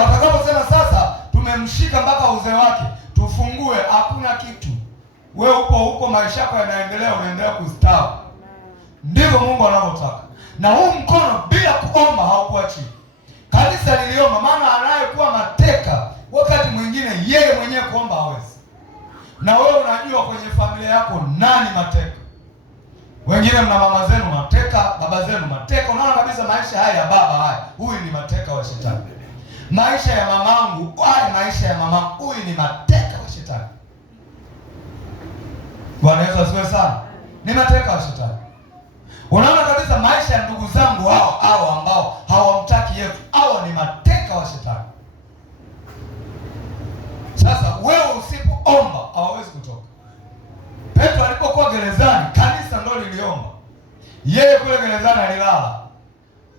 Watakaposema sasa tumemshika mpaka uzee wake, tufungue, hakuna kitu. Wewe upo huko, maisha yako yanaendelea, unaendelea kustawi. Ndivyo Mungu anavyotaka. Na huu mkono bila kuomba haukuachi. Kanisa liliomba, maana anayekuwa mateka wakati mwingine yeye mwenyewe kuomba hawezi. Na wewe unajua kwenye familia yako nani mateka. Wengine mna mama zenu mateka, baba zenu mateka. Unaona kabisa maisha haya ya baba haya, huyu ni mateka wa shetani. Maisha ya mamangu, maisha ya mamangu, huyu ni mateka wa shetani. Bwana Yesu asifiwe sana. Ni mateka wa shetani. Unaona kabisa maisha ya ndugu zangu hao ambao hawamtaki Yesu, hao ni mateka wa shetani. Sasa wewe usipoomba hawawezi kutoka. Petro alipokuwa gerezani, kanisa ndio liliomba. Yeye kule gerezani alilala,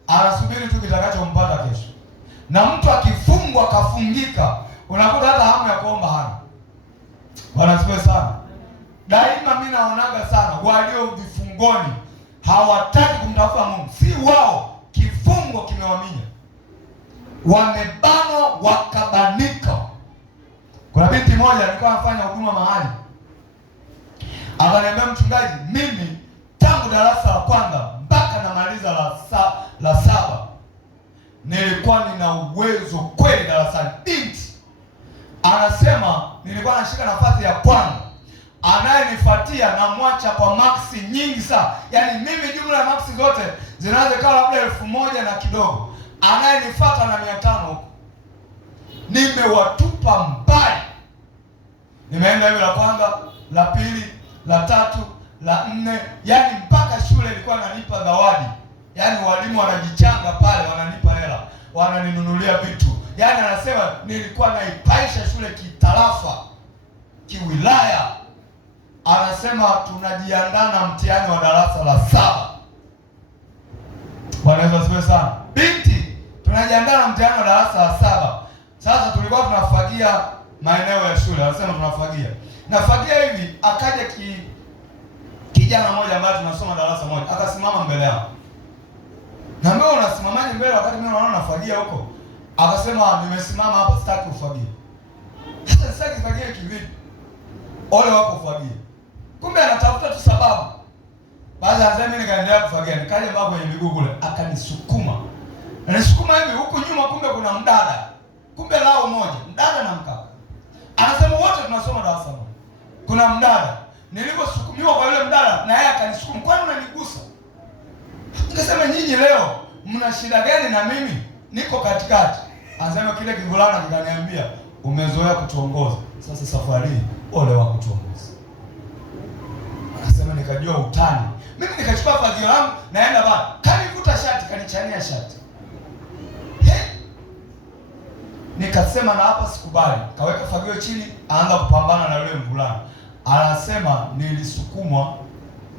anasubiri tu kitakachompata kesho. Na mtu akifungwa kafungika, unakuta hata hamu ya kuomba hana. Bwana asifiwe sana. Daima mimi naonaga sana walio vifungoni hawataki kumtafuta Mungu. Si wao, kifungo kimewaminya. Wamebanwa wakabanika. Kuna binti moja alikuwa anafanya huduma mahali. Akaniambia, mchungaji, mimi tangu darasa la kwanza mpaka namaliza la saba nilikuwa nina uwezo kweli darasani. Binti anasema nilikuwa nashika nafasi ya kwanza, anayenifuatia na mwacha kwa maksi nyingi sana. Yaani mimi jumla ya maksi zote zinaweza kaa labda 1000 na kidogo, anayenifuata na 500 huko. Nimewatupa mbali. Nimeenda hivi la kwanza, la pili, la tatu, la 4, yaani mpaka shule ilikuwa inanipa zawadi. Yaani walimu wanajichanga pale, wananipa hela, wananinunulia vitu. Yaani anasema nilikuwa naipaisha shule kitarafa, kiwilaya. Anasema tunajiandaa na mtihani wa darasa la 7. Bwana Yesu asifiwe sana. Binti, tunajiandaa na mtihani wa darasa la 7. Sasa tulikuwa tunafagia maeneo ya shule. Anasema tunafagia. Nafagia hivi, akaja kijana mmoja ambaye tunasoma darasa moja, akasimama mbele yangu. Na mbona unasimamaje mbele wakati mimi naona nafagia huko? Akasema nimesimama hapa, sitaki ufagie. Sasa sitaki ufagie kivipi? Ole wako ufagie. Kumbe anatafuta tu sababu. Baada ya mimi nikaendelea kufagia, nikaja mbao kwenye miguu kule, akanisukuma. Anisukuma hivi huku nyuma, kumbe kuna mdada. Kumbe lao moja, mdada na mkaka. Anasema wote tunasoma darasa moja. Kuna mdada. Niliposukumiwa kwa yule mdada, na yeye akanisukuma. Kwani unanigusa? Nikasema nyinyi leo mna shida gani na mimi? Niko katikati. Anasema kile kivulana kikaniambia, umezoea kutuongoza. Sasa safari ole wa kutuongoza. Akasema nikajua utani. Mimi nikachukua fagio langu naenda bana. Kanivuta shati, kanichania shati. Nikasema na hapa sikubali. Kaweka fagio chini, aanza kupambana na yule mvulana. Anasema nilisukumwa,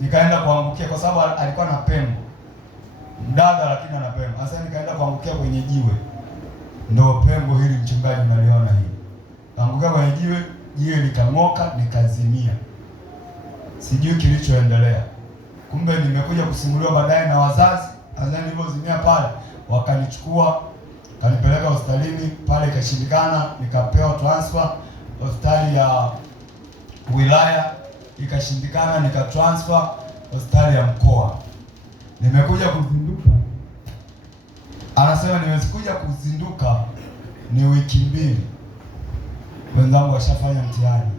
nikaenda kuangukia kwa sababu alikuwa na pembe. Mdada lakini ana pembe. Sasa nikaenda kuangukia kwenye jiwe. Ndio pengo hili mchungaji unaliona hili. Kaangukia kwenye jiwe, jiwe likang'oka, nikazimia. Sijui kilichoendelea. Kumbe nimekuja kusimuliwa baadaye na wazazi. Azani nilipozimia pale, wakanichukua, kanipeleka hospitalini, pale ikashindikana, nikapewa transfer hospitali ya wilaya, ikashindikana, nikatransfer hospitali ya mkoa. Nimekuja kuzinduka. Anasema nimekuja kuzinduka ni wiki 2. Wenzangu washafanya mtihani.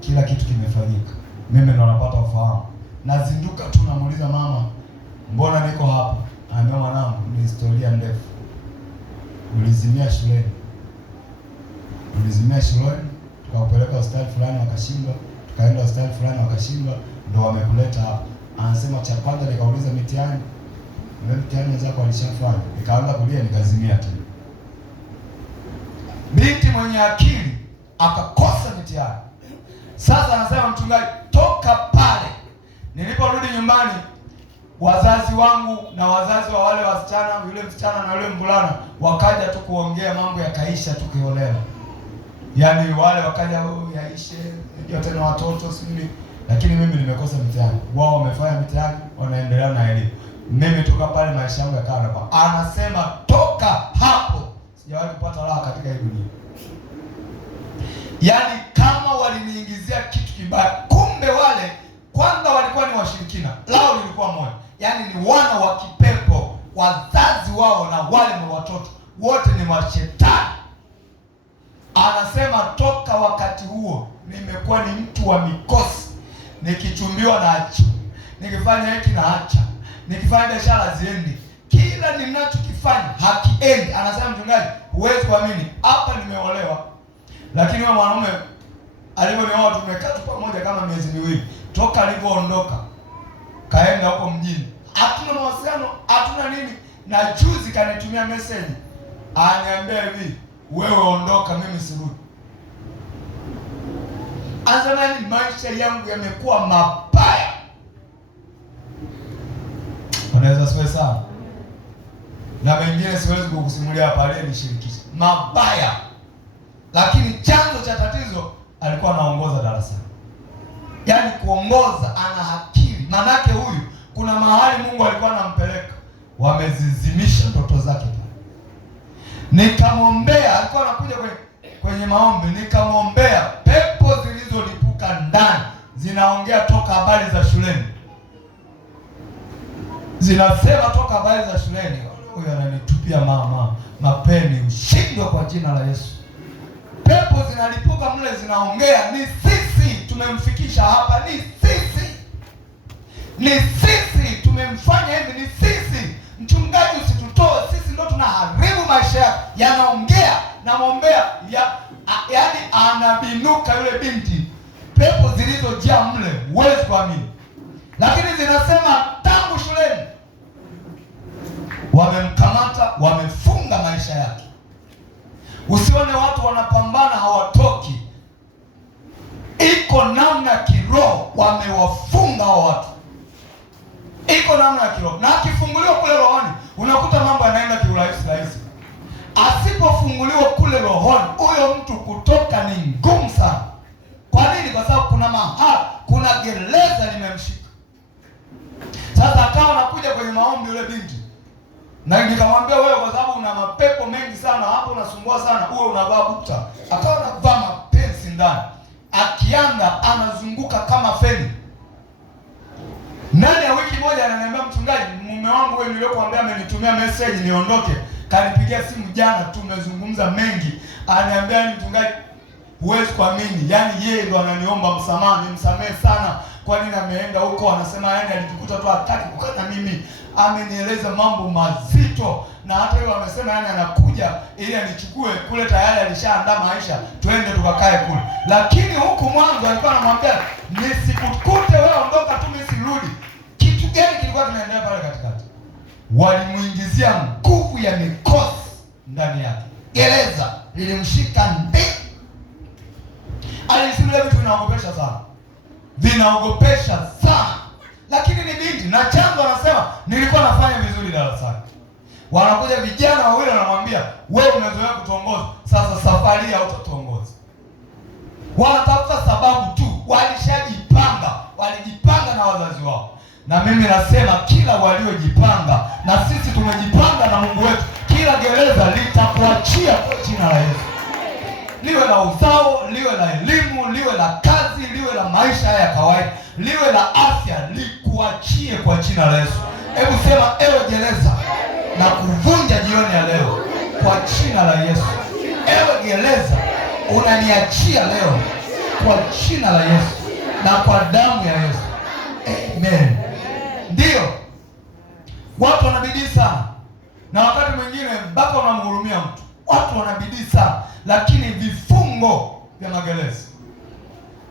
Kila kitu kimefanyika. Mimi ndo napata ufahamu. Nazinduka tu namuuliza mama, mbona niko hapa? Anambia, mwanangu, ni historia ndefu. Ulizimia shuleni. Tukakupeleka hospitali fulani wakashindwa, tukaenda hospitali fulani wakashindwa, ndo wamekuleta hapa. Anasema cha kwanza nikauliza mitihani. Mimi mtihani zako alishafanya. Nikaanza kulia, nikazimia tena. Binti mwenye akili akakosa mitihani. Sasa anasema mchungaji, toka pale niliporudi nyumbani, wazazi wangu na wazazi wa wale wasichana, yule msichana na yule mvulana, wakaja tu kuongea, mambo yakaisha tu kiholela. Yaani wale wakaja yaishe, ndio tena watoto sisi. Lakini mimi nimekosa mitihani. Wao wamefanya mitihani, wanaendelea na elimu. Mimi toka pale maisha yangu yakawa hapa. Anasema toka hapo sijawahi kupata raha katika hii dunia. Yaani kama waliniingizia kitu kibaya, kumbe wale kwanza walikuwa ni washirikina. Lao lilikuwa moja. Yaani ni wana wa kipepo, wazazi wao na wale wa watoto wote ni mashetani. Anasema toka wakati huo nimekuwa ni mtu wa mikosi. Nikichumbiwa na acha, nikifanya hiki na acha, nikifanya biashara ziendi, kila ninachokifanya hakiendi. Anasema mchungaji, huwezi kuamini, hapa nimeolewa, lakini wewe mwanaume aliponioa tumekaa tu pamoja kama miezi 2. Toka alipoondoka kaenda huko mjini, hatuna mawasiliano, hatuna nini. Na juzi kanitumia message, aniambia hivi, wewe ondoka, mimi sirudi. Azamani maisha yangu yamekuwa mabaya. Unaweza siwe sana. Na mengine siwezi kukusimulia hapa, nishirikishe. Mabaya. Lakini chanzo cha tatizo alikuwa anaongoza darasani. Yaani kuongoza, ana akili. Manake huyu kuna mahali Mungu alikuwa anampeleka, wamezizimisha ndoto zake pale. Nikamwombea, alikuwa anakuja kwenye maombi, nikamwombea pepo zilizolipuka ndani zinaongea toka habari za shuleni, zinasema toka habari za shuleni. Huyu ananitupia mapeni, ushindwe kwa jina la Yesu. Pepo zinalipuka mle, zinaongea, ni sisi tumemfikisha hapa, ni sisi tumemfanya hivi, ni sisi. Mchungaji, usitutoe, sisi ndio tunaharibu maisha yake. Yanaongea na mwombea yaani anabinuka yule binti. Pepo zilizojaa mle, huwezi kuamini. Lakini zinasema tangu shuleni wamemkamata, wamefunga maisha yake. Usione watu wanapambana hawatoki, iko namna kiroho wamewafunga hao watu, iko namna ya kiroho. Na akifunguliwa kule rohoni, unakuta mambo yanaenda kiurahisi rahisi. Asipofunguliwa kule rohoni, huyo mtu kutoka ni ngumu sana. Kwa nini? Kwa sababu kuna gereza limemshika. Sasa akawa anakuja kwenye maombi yule binti, na nikamwambia wewe, kwa sababu una mapepo mengi sana hapo, unasumbua sana, uwe unavaa bukta. Akawa anavaa mapenzi ndani, akianda anazunguka kama feni. Ndani ya wiki moja ananiambia, mchungaji, mume wangu wewe niliyokuambia amenitumia message niondoke, kanipigia simu jana, tumezungumza mengi. Ananiambia, mchungaji, huwezi kuamini, yaani yeye ndo ananiomba msamaha, nimsamehe sana. Kwa nini ameenda huko? Anasema yaani alijikuta tu hataki kukaa na mimi. Amenieleza mambo mazito, na hata yeye amesema yaani anakuja ili anichukue kule, tayari alishaandaa maisha, twende tukakae kule. Lakini huku mwanzo alikuwa anamwambia nisikukute wewe, ondoka tu, mimi sirudi. Kitu gani kilikuwa kinaendelea pale katikati? Walimuingizia nguvu ya mikosi ndani yake. Gereza lilimshika alisimulia vitu vinaogopesha sana, lakini ni binti. Na chanzo anasema nilikuwa nafanya vizuri darasani. Wanakuja vijana wawili wanamwambia, wewe umezoea kutongoza, sasa safari hautatuongoza. Wanatafuta sababu tu, walijipanga na wazazi wao. Na mimi nasema kila waliojipanga, na sisi tumejipanga na Mungu wetu, kila gereza litakuachia kwa jina la Yesu. Liwe la uzao, liwe la elimu, liwe la kazi, liwe la maisha ya kawaida, liwe la afya, likuachie kwa jina la Yesu. Hebu sema, ewe gereza, na kuvunja jioni ya leo kwa jina la Yesu. Ewe gereza, unaniachia leo kwa jina la Yesu na kwa damu ya Yesu. Amen. Ndio watu wanabidii sana, na wakati mwingine mpaka unamhurumia mtu. Watu wanabidii sana, lakini vifungo vya magereza,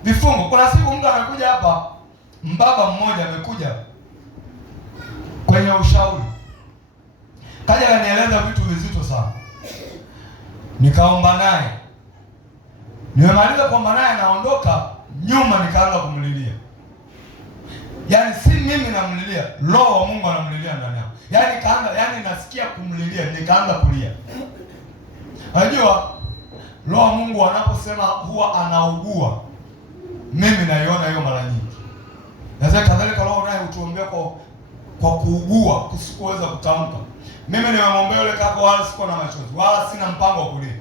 vifungo. Kuna siku mtu amekuja hapa, mbaba mmoja amekuja kwenye ushauri, kaja kanieleza vitu vizito sana. Nikaomba naye, nimemaliza kuomba naye, naondoka nyuma, nikaanza kumlilia. Yaani si mimi namlilia, Roho wa Mungu anamlilia ndani yangu. Yaani nasikia kumlilia, nikaanza kulia. Unajua Roho wa Mungu anaposema huwa anaugua, mimi naiona hiyo mara nyingi. Naweza kadhalika Roho naye utuombea kwa kuugua, kusikuweza kutamka. Mimi nimemwombea yule kaka, wala siko na machozi, wala sina mpango wa kulia.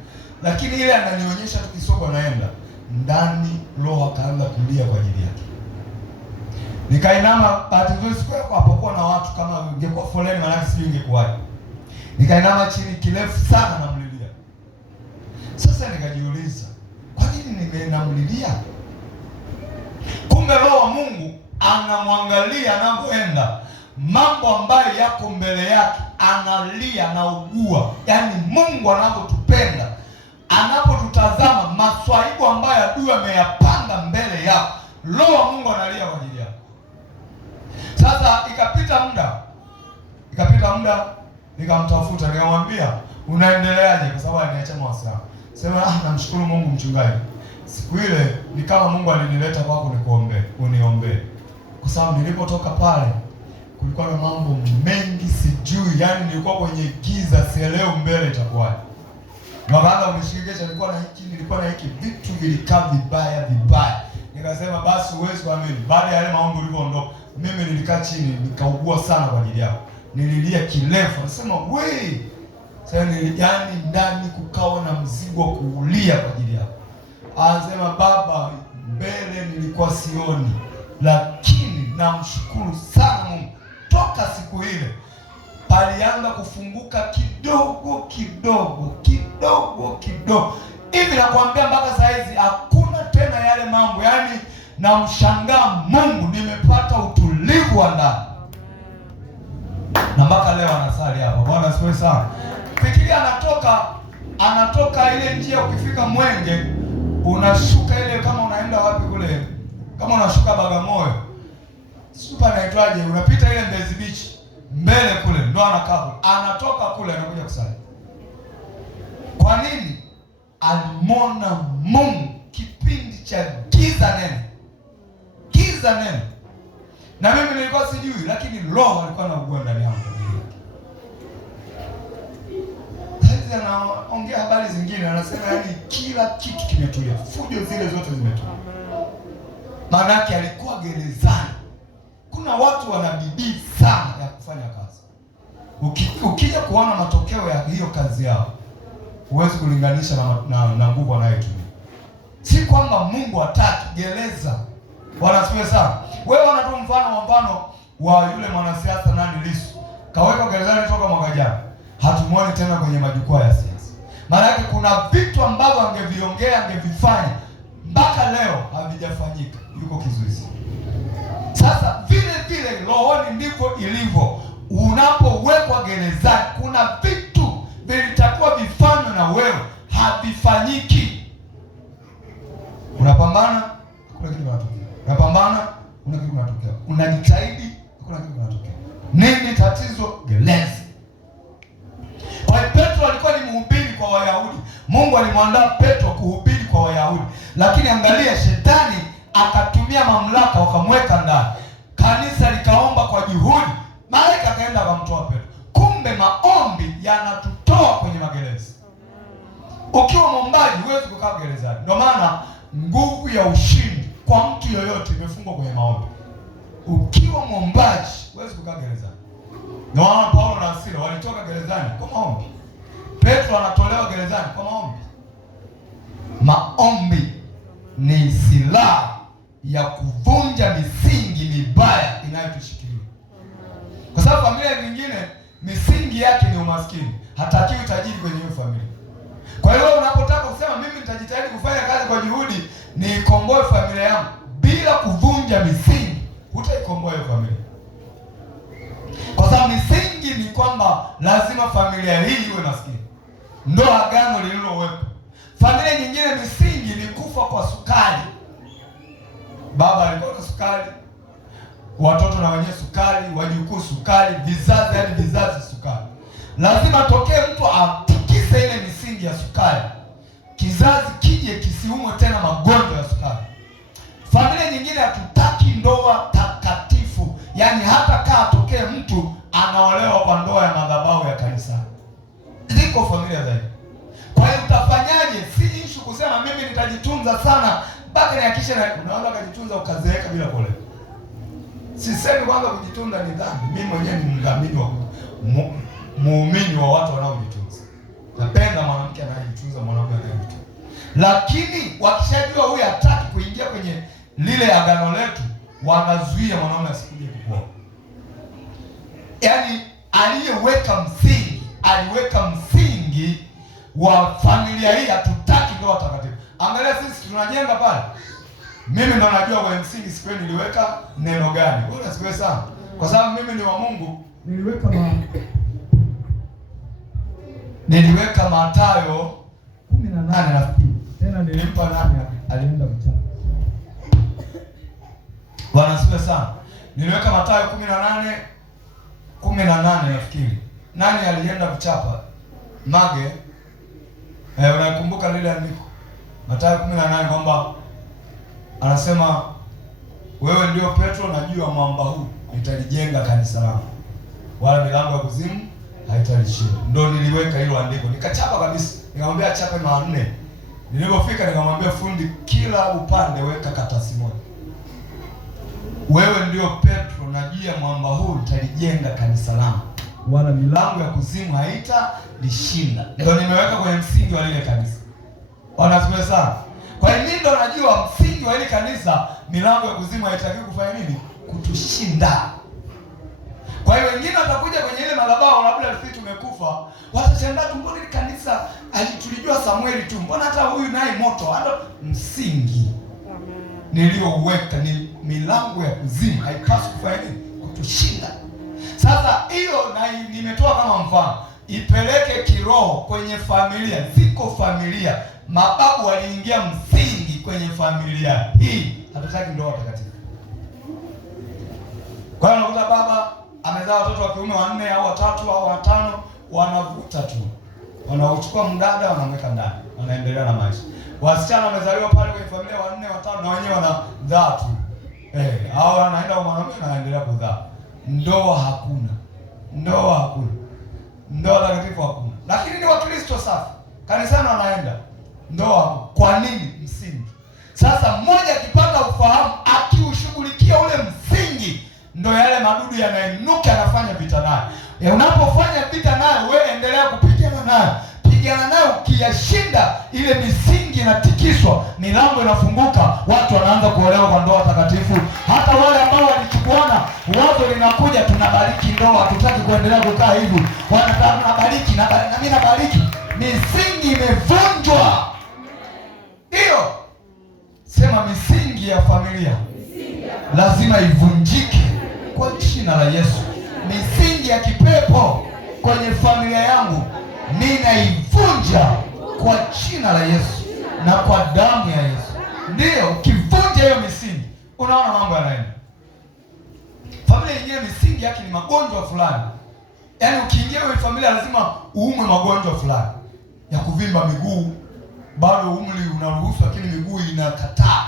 Lakini ile ananionyesha tu kisogo naenda ndani, Roho akaanza kulia kwa ajili yake. Nikainama, bahati nzuri siku yako hapokuwa na watu, kama ingekuwa foleni maana sijui ingekuwaje. Nikainama chini kirefu sana namlilia. Sasa nikajiuliza, kwa nini ninamlilia? Kumbe Roho wa Mungu anamwangalia anapoenda, mambo ambayo yako mbele yake analia na ugua. Yaani Mungu anapotupenda, anapotutazama, maswaibu ambayo adui ameyapanga mbele yako, Roho wa Mungu analia kwa ajili yako. Sasa ikapita muda, nikamtafuta, nikamwambia unaendeleaje, kwa sababu aliniacha mawasiliano. Sema namshukuru Mungu mchungaji. Siku ile ni kama Mungu alinileta kwako uniombee. Kwa sababu nilipotoka pale kulikuwa na mambo mengi sijui, yaani nilikuwa kwenye giza, sielewi mbele itakuwaje. Wakaanza kunishirikisha, nilikuwa na hiki, vitu vilikaa vibaya. Nikasema basi huwezi kuamini. Baada ya yale maombi ulivyoondoka, mimi nilikaa chini nikaugua sana kwa ajili yako. Nililia kirefu, nasema wewe. Sasa ndani kukawa na mzigo wa kuulia kwa ajili yako. Anasema baba, mbele nilikuwa sioni, lakini namshukuru sana Mungu, toka siku ile palianza kufunguka kidogo kidogo kidogo kidogo hivi, nakwambia mpaka saa hizi hakuna tena yale mambo. Yaani namshangaa Mungu, nimepata utulivu wa ndani, na mpaka leo anasali hapa. Bwana asifiwe sana. Fikiria anatoka ile njia, ukifika Mwenge unashuka ile, kama unaenda wapi kule, kama unashuka Bagamoyo, sio panaitwaje, unapita ile Mbezi Beach mbele kule, ndo anakaa. Anatoka kule anakuja kusali. Kwa nini? Alimwona Mungu kipindi cha giza nene, na mimi nilikuwa sijui, lakini Roho alikuwa anaugua ndani yangu. Sasa anaongea habari zingine, anasema yani kila kitu kimetulia, fujo zile zote zimetulia. Maana yake alikuwa gerezani. Kuna watu wana bidii sana ya kufanya kazi. Ukija kuona matokeo ya hiyo kazi yao, huwezi kulinganisha na nguvu anayotumia. Si kwamba Mungu hataki gereza. Wanasiwe sana. Wewe wanatoa mfano wa yule mwanasiasa Lissu. Kawekwa gerezani toka mwaka jana. Hatumuoni tena kwenye majukwaa ya siasa. Maana yake kuna vitu ambavyo angeviongea, angevifanya, mpaka leo havijafanyika. Yuko kizuizi. Sasa vile rohoni ndivyo ilivyo. Unapowekwa gerezani, kuna vitu vilitakiwa vifanywe na wewe, havifanyiki. Unapambana, kuna kitu kinatokea. Unapambana, kuna kitu kinatokea. Unajitahidi, kuna kitu kinatokea. Nini tatizo? Gereza. Kwa Petro alikuwa ni mhubiri kwa Wayahudi. Mungu alimwandaa Petro kuhubiri kwa Wayahudi. Lakini angalia, shetani akatumia mamlaka, wakamweka ndani. Kanisa likaomba kwa juhudi, malaika akaenda akamtoa Petro. Kumbe maombi yanatutoa kwenye magereza. Ukiwa mwombaji huwezi kukaa gerezani. Ndio maana nguvu ya ushindi kwa mtu yoyote imefungwa kwenye maombi. Ukiwa mwombaji huwezi kukaa gerezani. Ndio maana Paulo na Sila walitoka gerezani kwa maombi. Petro anatolewa gerezani kwa maombi. Maombi ni silaha ya kuvunja misingi mibaya inayotushikilia. Kwa sababu familia nyingine misingi yake ni umaskini. Hatakiwi tajiri kwenye hiyo familia. Kwa hiyo unapotaka kusema mimi nitajitahidi kufanya kazi kwa juhudi niikomboe familia yangu bila kuvunja misingi, hutaikomboa hiyo familia. Kwa sababu misingi ni kwamba lazima familia hii iwe maskini. Ndio agano lililowekwa. Familia nyingine misingi ni kufa kwa sukari. Baba alikuwa na sukari, watoto na wenyewe sukari, wajukuu sukari, vizazi hadi vizazi sukari. Lazima tokee mtu atikise ile misingi ya sukari, kizazi kije kisiumwe tena magonjwa ya sukari. Familia nyingine hatutaki ndoa takatifu, yaani hata kaa tokee mtu anaolewa kwa ndoa ya madhabahu ya kanisa. Ziko familia zaidi. Kwa hiyo utafanyaje? Si issue kusema mimi nitajitunza sana mpaka nihakikishe na unaweza kujitunza ukazeeka bila kuolewa. Sisemi kwamba kujitunza ni dhambi. Mimi mwenyewe ni mdhamini wa muumini wa watu wanaojitunza. Napenda mwanamke anayejitunza, mwanaume anayejitunza. Lakini wakishajua huyu hataki kuingia kwenye lile agano letu, wanazuia mwanaume asikuje kuoa. Yaani aliweka msingi wa familia hii, hatutaki ndoa takatifu. Angalia sisi tunajenga pale. Mimi ndo najua kwa msingi siku niliweka neno gani. Bora siku sana. Kwa sababu mimi ni wa Mungu, niliweka Mathayo 18 nafikiri. Tena nilimpa nani alienda mchana. Bwana siku sana. Niliweka Mathayo 18 nafikiri. Nani alienda kuchapa? Mage. Unakumbuka lile andiko? Mathayo 18 kwamba anasema wewe ndio Petro, na juu ya mwamba huu nitalijenga kanisa langu, wala milango ya kuzimu haitalishinda. Ndio niliweka hilo andiko, nikachapa kabisa, nikamwambia chape mara 4. Nilipofika nikamwambia fundi, kila upande weka katasi moja. Wewe ndio Petro, na juu ya mwamba huu nitalijenga kanisa langu, wala milango ya kuzimu haitalishinda. Ndio nimeweka kwenye msingi wa lile kanisa. Wanasikia sana. Kwa hiyo mimi ndo najua msingi wa hili kanisa, milango ya kuzimu haitaki kufanya nini? Kutushinda. Kwa hiyo wengine watakuja kwenye ile madhabahu, labda sisi tumekufa, watashangaa tu, mbona ile kanisa tulijua Samueli tu, mbona hata huyu naye moto. Hata msingi niliouweka ni milango ya kuzimu haipaswi kufanya nini? Kutushinda. Sasa hiyo na nimetoa kama mfano, ipeleke kiroho kwenye familia. Ziko familia mababu waliingia msingi kwenye familia hii, hatutaki ndoa takatifu. Kwa hiyo unakuta baba amezaa watoto wa kiume 4 au 3 au 5, wanavuta tu, wanauchukua mdada wanamweka ndani, wanaendelea na maisha. Wasichana wamezaliwa pale kwenye familia 4 5, na wenyewe wanazaa tu, au anaenda kwa mwanamke na anaendelea kuzaa. Ndoa hakuna, ndoa takatifu hakuna. Lakini ni Wakristo safi, kanisani wanaenda, ndoa. Kwa nini? Msingi. Sasa mmoja akipata ufahamu, akiushughulikia ule msingi, ndo yale madudu yanainuka, anafanya vita naye. Unapofanya vita naye, wewe endelea kupigana naye, pigana naye. Ukiyashinda, ile misingi inatikiswa, milango inafunguka, watu wanaanza kuolewa kwa ndoa takatifu. Hata wale ambao walichukuana, wazo linakuja, tunabariki ndoa, hatutaki kuendelea kukaa hivi, wanataka tunabariki na mimi nabariki. Misingi imevunjwa. Hiyo sema, misingi ya familia lazima ivunjike kwa jina la Yesu. Misingi ya kipepo kwenye familia yangu ninaivunja kwa jina la Yesu na kwa damu ya Yesu. Ndio, ukivunja hiyo misingi, unaona mambo yanaenda. Familia nyingine misingi yake ni magonjwa fulani. Yaani ukiingia kwenye familia lazima uumwe magonjwa fulani ya kuvimba miguu, bado umri unaruhusu lakini miguu inakataa.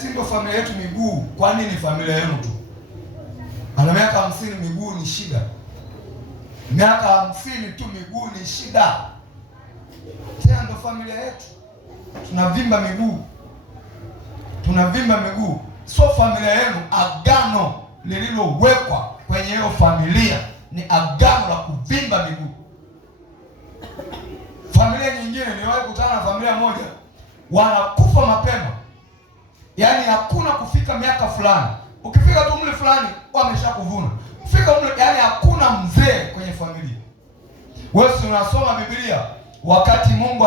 Si ndio familia yetu miguu? Kwa nini familia yenu tu? Ana miaka 50 miguu ni shida. Miaka 50 tu miguu ni shida. Tena ndio familia yetu. Tunavimba miguu. So familia yenu, agano lililowekwa kwenye hiyo familia ni agano la kuvimba miguu. Familia nyingine, niwahi kutana na familia moja, wanakufa mapema. Yaani hakuna kufika miaka fulani, ukifika tu umri fulani wameshakuvuna. Kufika umri, yaani hakuna mzee kwenye familia. Wewe unasoma Biblia, wakati Mungu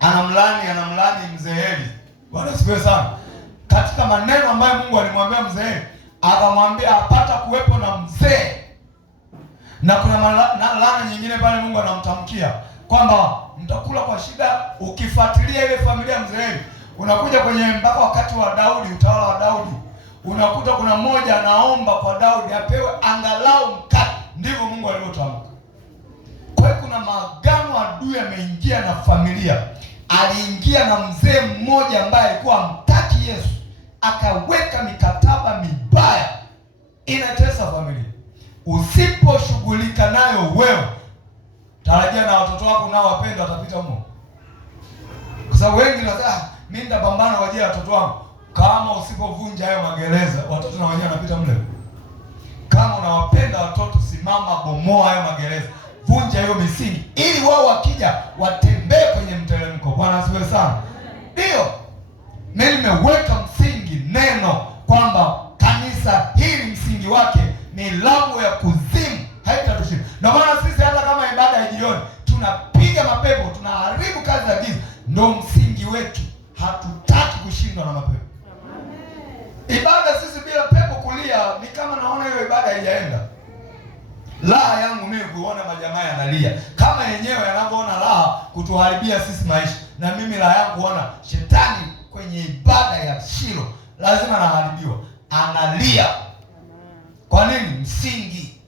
anamlani mzee Eli. Bwana asifiwe sana. Katika maneno ambayo Mungu alimwambia mzee Eli, akamwambia apata kuwepo na mzee. Na kuna laana nyingine pale Mungu anamtamkia kwamba mtakula kwa shida. Ukifuatilia ile familia mzee Eli, unakuja kwenye mpaka wakati wa Daudi, utawala wa Daudi, unakuta kuna mmoja anaomba kwa Daudi apewe angalau mkate. Ndivyo Mungu alivyotamka. Kwa hiyo kuna maagano adui ameingia na familia. Aliingia na mzee mmoja ambaye alikuwa hamtaki Yesu, akaweka mikataba mibaya, inatesa familia. Usiposhughulika nayo wewe, tarajia na watoto wako nao wapenda watapita huko. Kwa sababu wengi wanasema mimi nitapambana kwa ajili ya watoto wangu. Kama usipovunja hayo magereza, watoto na wenyewe wanapita mle. Kama unawapenda watoto, simama, bomoa hayo magereza, vunja hiyo misingi, ili wao wakija watembee kwenye mteremko. Bwana asifiwe sana. Ndio mimi nimeweka msingi, neno kwamba kanisa hili msingi wake milango ya kuzimu haitatushinda. Ndio maana sisi hata kama ibada ya jioni tunapiga mapepo, tunaharibu kazi za giza, ndio msingi wetu. Hatutaki kushindwa na mapepo. Ibada sisi bila pepo kulia ni kama naona hiyo ibada haijaenda. Raha yangu mimi kuona majamaa yanalia kama yenyewe yanavyoona raha kutuharibia sisi maisha, na mimi raha yangu kuona shetani kwenye ibada ya Shilo lazima anaharibiwa, analia. Kwa nini? Msingi.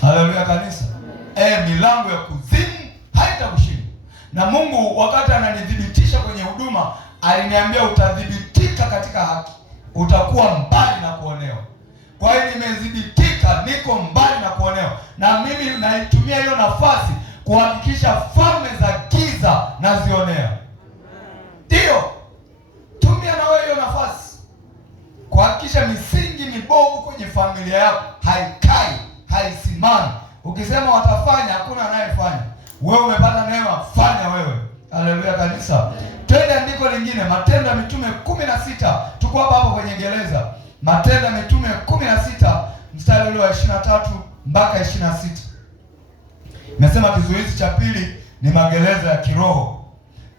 Haleluya kanisa. Milango ya kuzimu haitakushinda. Na Mungu wakati ananidhibitisha kwenye huduma aliniambia utadhibitika katika haki, utakuwa mbali na kuonewa. Kwa hiyo nimedhibitika, niko mbali na kuonewa, na mimi naitumia hiyo nafasi kuhakikisha falme za giza nazionea. Ndio, tumia na wewe hiyo nafasi kuhakikisha misingi mibovu kwenye familia yako haikai, haisimami. Ukisema watafanya, hakuna anayefanya. Wewe umepata neema, fanya wewe. Haleluya kanisa. Twende andiko lingine, Matendo ya Mitume 16. Tuko hapa kwenye gereza. Matendo ya Mitume 16 mstari ule wa 23 mpaka 26. Nimesema kizuizi cha pili ni magereza ya kiroho.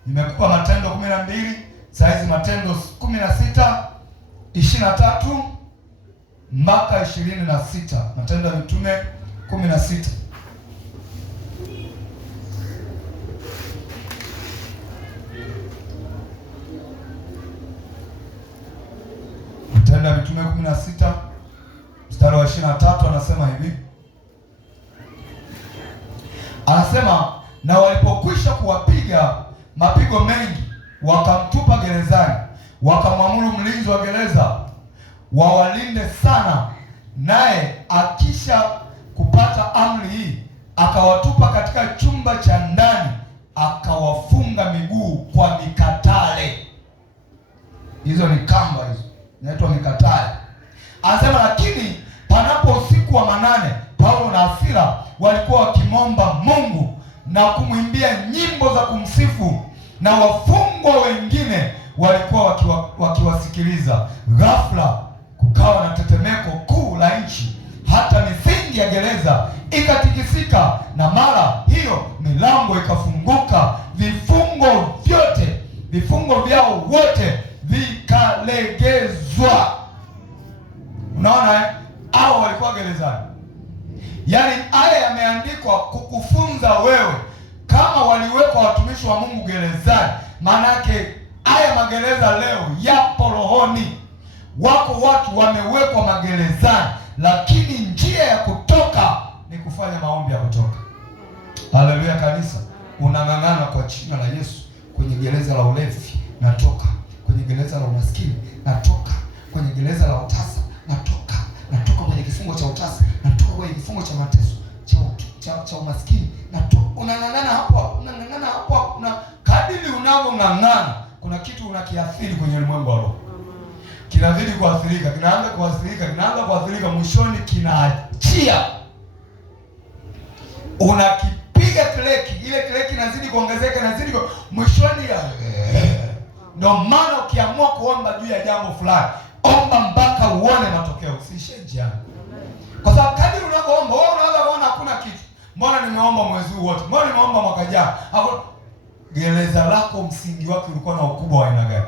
Nimekupa Matendo 12, saizi Matendo 16 23 mpaka 26. Matendo ya Mitume 16. Matendo ya Mitume 16 mstari wa 23 anasema hivi. Anasema, na walipokwisha kuwapiga mapigo mengi, wakamtupa gerezani, wakamwamuru mlinzi wa gereza wawalinde sana, naye akisha kupata amri hii akawatupa katika chumba cha ndani, akawafunga miguu kwa mikatale. Hizo ni kamba, hizo inaitwa mikatale. Anasema, lakini panapo usiku wa manane, Paulo na Sila walikuwa wakimwomba Mungu na kumwimbia nyimbo za kumsifu, na wafungwa wengine walikuwa wakiwasikiliza. Ghafla kukawa na tetemeko kuu la nchi, hata misingi ya gereza ikatikisika, na mara hiyo milango ikafunguka, vifungo vyao wote vikalegezwa. Unaona hao walikuwa gerezani. Yaani haya yameandikwa kukufunza wewe kama waliwekwa watumishi wa Mungu gerezani. Maana yake haya magereza leo yapo rohoni. Wako watu wamewekwa magerezani, lakini njia ya kutoka ni kufanya maombi ya kutoka. Haleluya kanisa. Unang'ang'ana kwa jina la Yesu. Kwenye gereza la ulevi natoka, kwenye gereza la umaskini natoka, kwenye gereza la utasa natoka kwenye kifungo cha utasa, natoka kwenye kifungo cha mateso cha umaskini natoka. Unang'ang'ana hapo, na kadiri unavyong'ang'ana kuna kitu unakiathiri kwenye ulimwengu wa roho. Kinazidi kuathirika, kinaanza kuathirika, mwishoni kinaachia. Unakipiga kleki, ile kleki inazidi kuongezeka, mwishoni ndio maana ukiamua kuomba juu ya jambo fulani, omba mpaka uone matokeo, usiishie njiani. Kwa sababu kadiri unapoomba, wewe unaweza kuona hakuna kitu. Mbona nimeomba mwezi huu wote? Mbona nimeomba mwaka jana? Gereza lako msingi wake ulikuwa na ukubwa wa aina gani?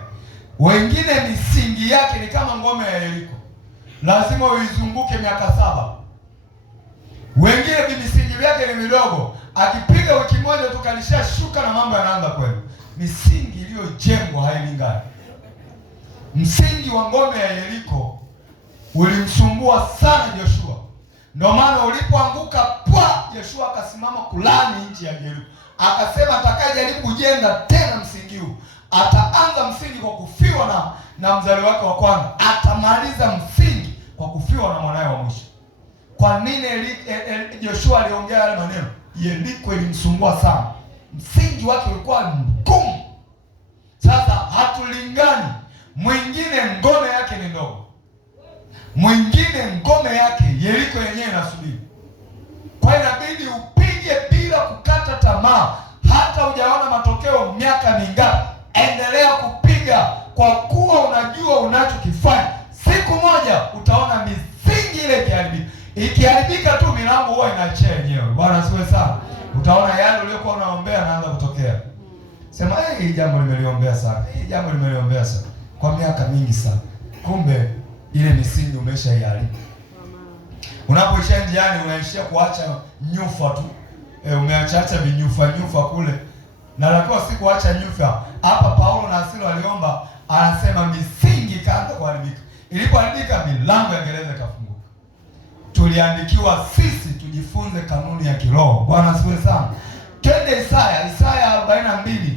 Wengine misingi yake ni kama ngome ya Yeriko, lazima uizunguke miaka 7. Wengine misingi yake ni midogo, akipiga wiki moja tu kalishashuka na mambo yanaanza kwenda. Misingi iliyojengwa hailingani. Msingi wa ngome ya Yeriko ulimsumbua sana Joshua. Ndio maana ulipoanguka Joshua akasimama kulani nchi ya Yeriko. Akasema atakayejaribu kujenga tena msingi huu ataanza msingi kwa kufiwa na mzali wake wa kwanza, atamaliza msingi kwa kufiwa na mwanae wa mwisho. Kwa nini Joshua aliongea yale maneno? Yeriko ilimsumbua sana, msingi wake ulikuwa mgumu. Sasa hatulingani. Mwingine ngome yake ni ndogo, mwingine ngome yake Yeriko yenyewe inasubiri. Kwa hiyo inabidi upige bila kukata tamaa. Hata hujaona matokeo miaka mingapi, endelea kupiga, kwa kuwa unajua unachokifanya. Siku moja utaona misingi ile ikiharibika. Ikiharibika tu milango huwa inaachia yenyewe. Bwana asiwe sana. Utaona yale uliyokuwa unaombea naanza kutokea. Sema hii jambo nimeliombea sana, hii jambo nimeliombea sana kwa miaka mingi sana. Kumbe ile misingi umeshaiharibu. Unapoishia njiani unaishia kuacha nyufa tu. Umeacha vinyufa kule. Na lakini si kuacha nyufa. Hapa Paulo na Sila waliomba, anasema misingi kaanza kuharibika. Ilipoharibika milango ya gereza ikafunguka. Tuliandikiwa sisi tujifunze kanuni ya kiroho. Bwana asifiwe sana. Twende Isaya 42.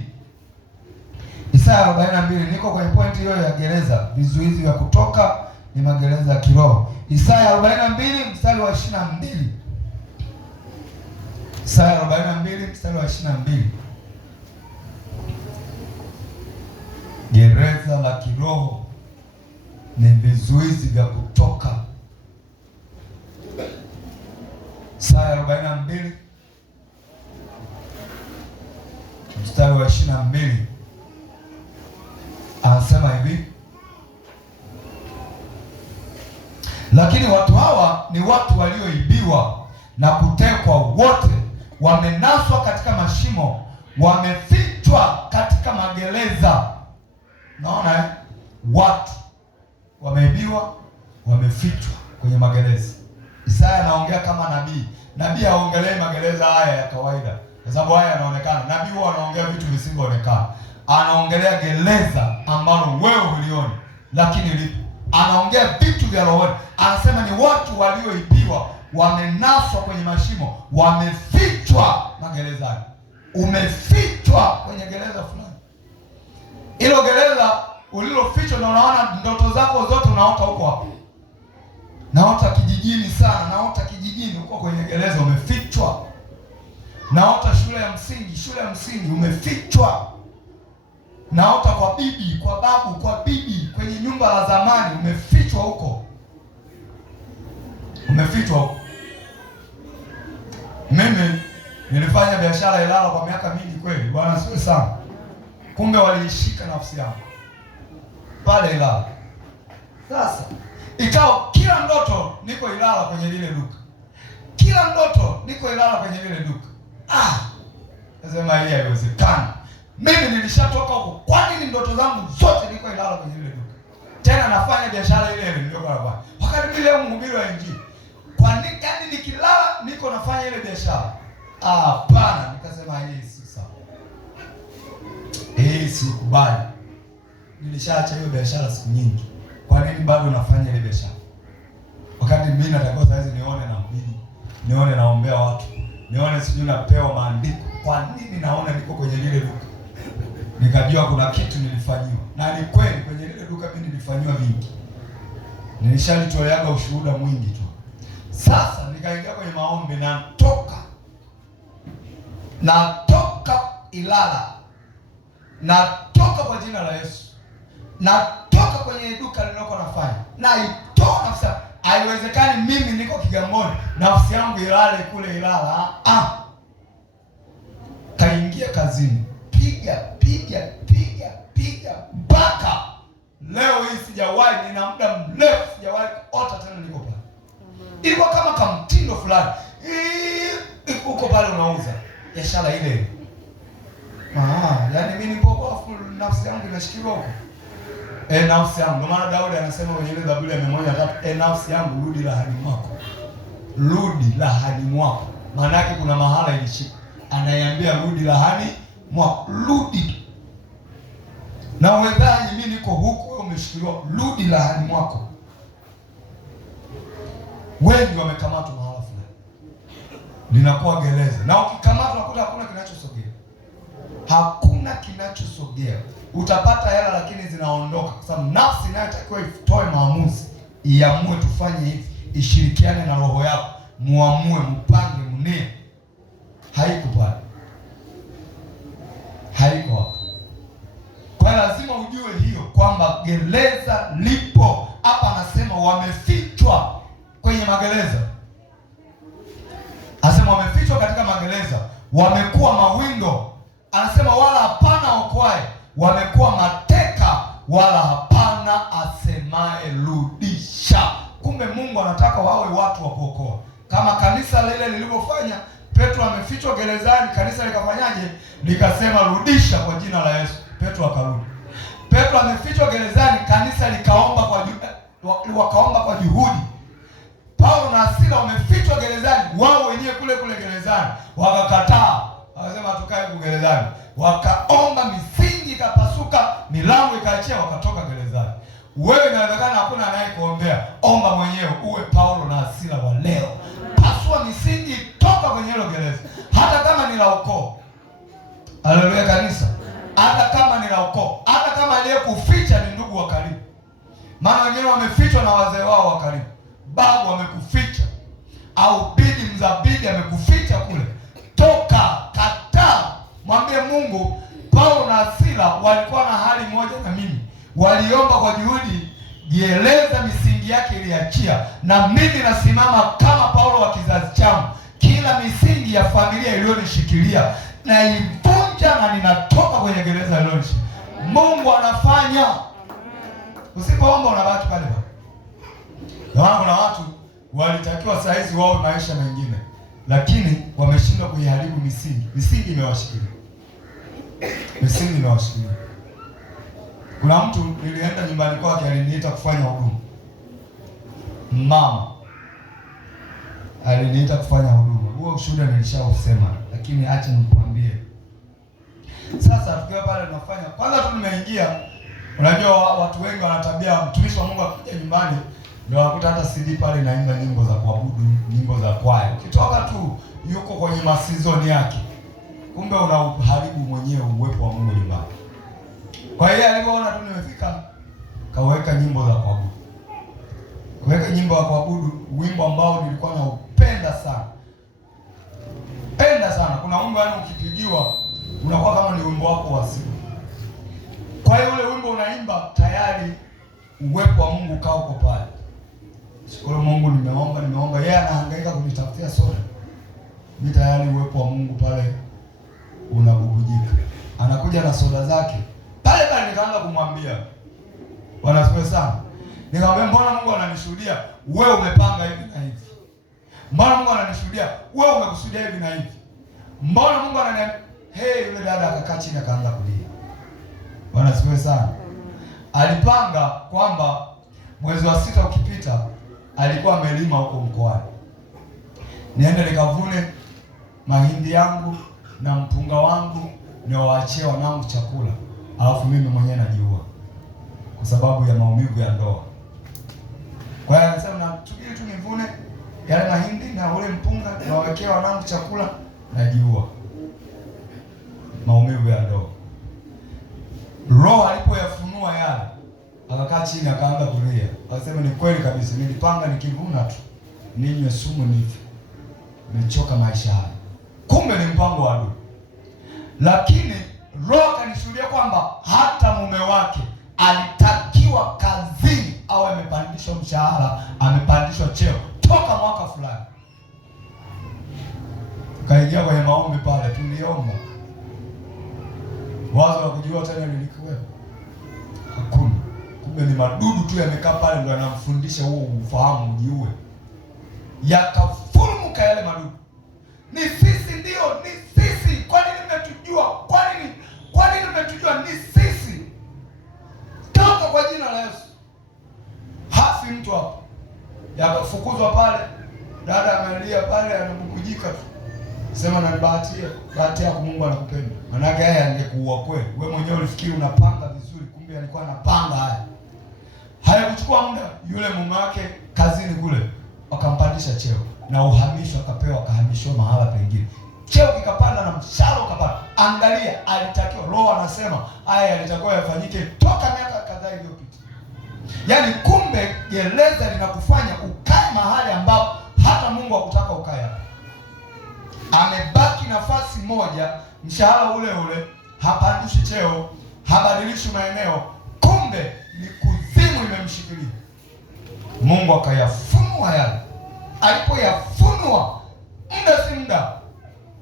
Isaya 42, niko kwenye pointi hiyo ya gereza. Vizuizi vya kutoka ni magereza ya kiroho. Isaya 42 mstari wa 22. Isaya 42 mstari wa 22. Gereza la kiroho ni vizuizi vya kutoka. Isaya 42 mstari wa 22 anasema hivi: lakini watu hawa ni watu walioibiwa na kutekwa, wote wamenaswa katika mashimo, wamefichwa katika magereza. Naona watu wameibiwa, wamefichwa kwenye magereza. Isaya anaongea kama nabii. Nabii haongelei magereza haya ya kawaida, kwa sababu haya yanaonekana. Nabii huwa anaongea vitu visivyoonekana. Anaongelea gereza ambalo wewe hulioni lakini lipo. Anaongea vitu vya rohoni. Anasema ni watu walioibiwa, wamenaswa kwenye mashimo, wamefichwa magerezani. Umefichwa kwenye gereza fulani. Hilo gereza ulilofichwa, na unaona ndoto zako zote unaota huko hapo. Naota kijijini sana, naota kijijini huko kwenye gereza, umefichwa. Naota shule ya msingi umefichwa. Naota kwa bibi, kwa babu, kwa bibi kwenye nyumba la zamani, umefichwa huko. Umefichwa huko. Mimi nilifanya biashara Ilala kwa miaka mingi kweli. Bwana siwe sana. Kumbe waliishika nafsi yangu pale Ilala. Sasa ikawa kila ndoto niko Ilala kwenye lile duka. Kila ndoto niko Ilala kwenye lile duka. Nasema hii haiwezekani. Mimi nilishatoka huko. Kwa nini ndoto zangu zote niko Ilala kwenye lile duka? Tena nafanya biashara ile ile ndio kwa. Wakati vile mhubiri wa Injili. Kwa nini yani nikilala niko nafanya ile biashara? Hapana, nikasema hii si sawa. Sikubali. Nilishaacha hiyo biashara siku nyingi. Kwa nini bado nafanya ile biashara? Wakati mimi natakiwa sasa nione na mhubiri, nione naombea watu, nione sijui napewa maandiko. Kwa nini naona niko kwenye lile duka? Nikajua kuna kitu nilifanyiwa. Na ni kweli kwenye lile duka mimi nilifanywa vingi. Nilishalitolea ushuhuda mwingi tu. Sasa nikaingia kwenye maombi, na natoka Ilala. Natoka kwa jina la Yesu. Natoka kwenye duka nililoko nafanya. Na itoa nafsi. Haiwezekani mimi niko Kigamboni, nafsi yangu ilale kule Ilala. Kaingia kazini. Piga mpaka leo hii sijawahi, nina muda mrefu sijawahi kuota tena niko pale. Ilikuwa kama kamtindo fulani. Uko pale unauza biashara ile. Yaani mimi nipo kwa nafsi yangu inashikiliwa huko. Nafsi yangu. Ndio maana Daudi anasema kwenye ile Zaburi ya 103, nafsi yangu rudi lahani mwako. Rudi lahani mwako. Maana yake kuna mahala ilishika. Anaiambia rudi lahani mwako. Rudi. Na wedhani mimi niko huko, wewe umeshikiliwa, rudi lahani mwako. Wengi wamekamatwa mahala fulani. Linakuwa gereza. Na ukikamatwa unakuta hakuna kinachosogea. Hakuna kinachosogea. Utapata hela lakini zinaondoka, kwa sababu nafsi inayotakiwa itoe maamuzi, iamue tufanye hivi, ishirikiane na roho yako, muamue, mpange, mnie. Haiko pale. Haiko hapo. Kwa lazima ujue hiyo kwamba gereza lipo. Hapa anasema wamefichwa kwenye magereza. Anasema wamefichwa katika magereza, wamekuwa mawindo. Anasema wala hapana okoaye, wamekuwa mateka, wala hapana asemaye rudisha. Kumbe Mungu anataka wawe watu wa kuokoa, kama kanisa lile lilivyofanya. Petro amefichwa gerezani, kanisa likafanyaje? Likasema rudisha kwa jina la Yesu. Petro akarudi. Petro amefichwa gerezani, kanisa likaomba wakaomba kwa juhudi. Paulo na Sila wamefichwa gerezani, wao wenyewe kule gerezani wakakataa. Wakasema tukae huko gerezani. Wakaomba, misingi ikapasuka, milango ikaachia, wakatoka gerezani. Wewe inawezekana hakuna anayekuombea. Omba mwenyewe uwe Paulo na Sila wa leo. Pasua misingi, toka kwenye hilo gereza. Hata kama ni la ukoo. Haleluya kanisa. Hata kama ni la ukoo. Hata kama aliyekuficha ni ndugu wa karibu. Maana wengine wamefichwa na wazee wao wa karibu. Babu wamekuficha. Au bibi mzabidi amekuficha kule. Toka, kataa. Mwambie Mungu, Paulo na Sila walikuwa na hali moja na mimi. Waliomba kwa juhudi, gereza misingi yake iliachia. Na mimi nasimama kama Paulo wa kizazi changu. Kila misingi ya familia iliyonishikilia na ivunje ninakuja na ninatoka kwenye gereza hilo. Mungu anafanya. Usipoomba unabaki pale pale. Kuna watu walitakiwa saizi wao maisha mengine, lakini wameshindwa kuiharibu misingi. Misingi imewashikilia. Misingi imewashikilia. Kuna mtu nilienda nyumbani kwake, aliniita kufanya huduma. Mama aliniita kufanya huduma. Huo ushuhuda nilishausema, lakini acha nikwambie. Sasa tukiwa pale tunafanya, kwanza tu nimeingia, unajua watu wengi wana tabia, mtumishi wa Mungu akija nyumbani ndio wakuta hata CD pale inaimba nyimbo za kuabudu, nyimbo za kwaya. Ukitoka tu yuko kwenye masizoni yake. Kumbe unaharibu mwenyewe uwepo wa Mungu nyumbani. Kwa hiyo alipoona tu nimefika, kaweka nyimbo za kuabudu. Kaweka nyimbo za kuabudu, wimbo ambao nilikuwa naupenda sana. Penda sana. Kuna wimbo yani ukipigiwa unakuwa kama ni wimbo wako wa siku. Kwa hiyo ule wimbo unaimba tayari uwepo wa Mungu kaa uko pale. Shukuru Mungu, nimeomba. Yeye anahangaika kunitafutia soda. Mimi tayari uwepo wa Mungu pale unabubujika. Anakuja na soda zake. Pale nikaanza kumwambia, Bwana asifiwe sana. Nikamwambia, mbona Mungu ananishuhudia wewe umepanga hivi na hivi? Mbona Mungu ananishuhudia wewe umekusudia hivi na hivi? Mbona Mungu ananiambia, yule dada akakaa chini akaanza kulia. Bwana asifiwe sana. Alipanga kwamba mwezi wa 6 ukipita alikuwa amelima huko mkoani. Niende nikavune mahindi yangu na mpunga wangu niwaachie wanangu chakula. Alafu mimi mwenyewe najiua kwa sababu ya maumivu ya ndoa. Kwa hiyo anasema natumii tu nivune yale mahindi na ule mpunga niwawekea wanangu chakula, najiua. Maumivu ya ndoa. Roho alipoyafunua yale, akakaa chini akaanza kulia. Akasema ni kweli kabisa, nilipanga nikivuna tu ninywe sumu nife. Nimechoka maisha haya. Kumbe ni mpango wa adui. Lakini Roho kanishuhudia kwamba hata mume wake alitakiwa kazini au amepandishwa mshahara, amepandishwa cheo toka mwaka fulani. Kaingia kwenye maombi pale, tuliomba. Wazo la kujua tena lilikuwa hakuna. Kumbe ni madudu tu yamekaa pale ndio anamfundisha huo ufahamu ujiue. Yakafumuka yale madudu. Ni sisi ndio, ni sisi. Kwa nini mmetujua? Kwa nini mmetujua? Ni sisi. Toka kwa jina la Yesu. Hafi mtu hapo. Yakafukuzwa pale. Dada analia pale anabubujika tu. Sema na bahati yako Mungu anakupenda. Maana yeye angekuua kweli. Wewe mwenyewe ulifikiri unapanga vizuri, kumbe alikuwa anapanga haya. Hayakuchukua muda, yule mume wake kazini kule akampandisha cheo na uhamisho akapewa, akahamishwa mahala pengine. Cheo kikapanda na mshahara ukapanda. Angalia, alitakiwa, Roho anasema haya yalitakiwa yafanyike toka miaka kadhaa iliyopita. Yaani kumbe gereza linakufanya ukae mahali ambapo hata Mungu hakutaka ukae hapo. Amebaki nafasi moja, mshahara ule ule, hapandishi cheo, habadilishi maeneo. Kumbe ni kuzimu imemshikilia. Mungu akayafunua yale. Alipoyafunua, muda si muda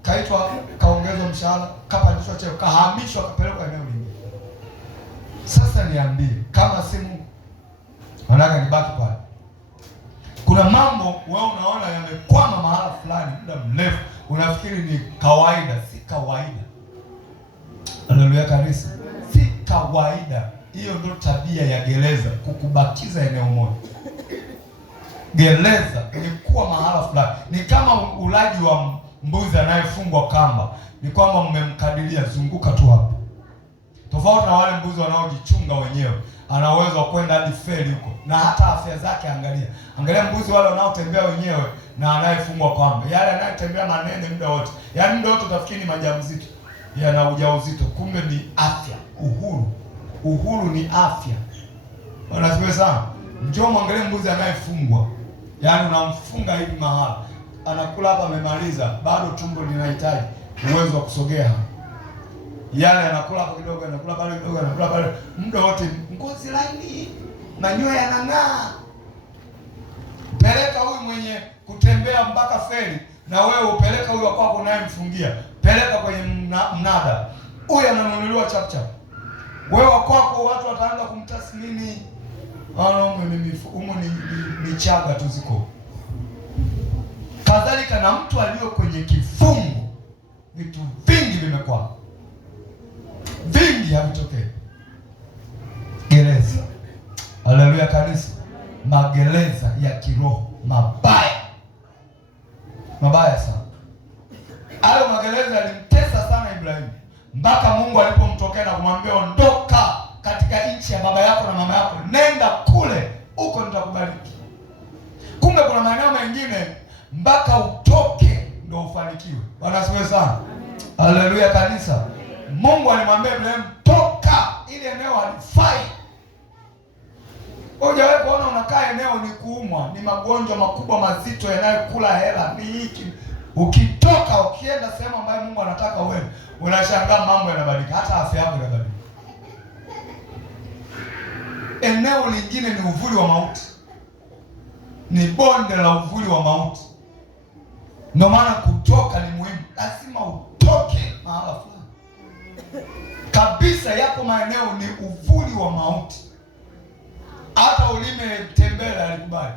kaitwa, kaongezwa mshahara, kapandishwa cheo, kahamishwa, kapelekwa eneo lingine. Sasa niambie, kama si Mungu, anataka nibaki pale? Kuna mambo wewe unaona yamekwama mahala fulani muda mrefu, unafikiri ni kawaida. Si kawaida. Haleluya kanisa. Si kawaida. Hiyo ndio tabia ya gereza, kukubakiza eneo moja. Gereza ni kuwa mahala fulani. Ni kama ulaji wa mbuzi anayefungwa kamba. Ni kwamba mmemkadiria, zunguka tu hapo. Tofauti na wale mbuzi wanaojichunga wenyewe. Ana uwezo wa kwenda hadi feri huko. Na hata afya zake angalia. Angalia mbuzi wale wanaotembea wenyewe na anayefungwa kamba. Yale anayetembea manene muda wote. Yaani muda wote utafikiri ni majamzito. Yana ujauzito, kumbe ni afya, uhuru. Uhuru ni afya. Unasikia sana? Njoo mwangalie mbuzi anayefungwa. Yaani unamfunga hivi mahala. Anakula hapa amemaliza, bado tumbo linahitaji uwezo wa kusogea. Yale anakula hapo kidogo, anakula pale kidogo, anakula pale. Muda wote ngozi laini, manyoya yanang'aa. Peleka huyu mwenye kutembea mpaka feri na wewe upeleka huyu kwako naye mfungia. Peleka kwenye mnada. huyu ananunuliwa chap chap. Wewe kwako watu wataanza kumtathmini, ni chaga tu ziko. Kadhalika na mtu aliyo kwenye kifungo, vitu vingi vimekuwa vingi havitokei. Gereza. Haleluya kanisa. Magereza ya kiroho mabaya sana. Hayo magereza yalimtesa sana Ibrahimu, mpaka Mungu alipomtokea na kumwambia ondoka katika nchi ya baba yako na mama yako, nenda kule, huko nitakubariki. Kumbe kuna maeneo mengine mpaka utoke ndio ufanikiwe. Bwana asifiwe sana. Haleluya kanisa. Mungu alimwambia Ibrahimu, toka, ile eneo halifai. Hujawahi kuona unakaa eneo ni kuumwa, ni magonjwa makubwa mazito yanayokula hela, ni hiki. Ukitoka ukienda sehemu ambayo Mungu anataka uende, unashangaa mambo yanabadilika, hata afya yako inabadilika. Eneo lingine ni uvuli wa mauti, ni bonde la uvuli wa mauti. Ndio maana kutoka ni muhimu, lazima utoke mahala fulani kabisa. Yako maeneo ni uvuli wa mauti. Hata ulime tembele alikubali,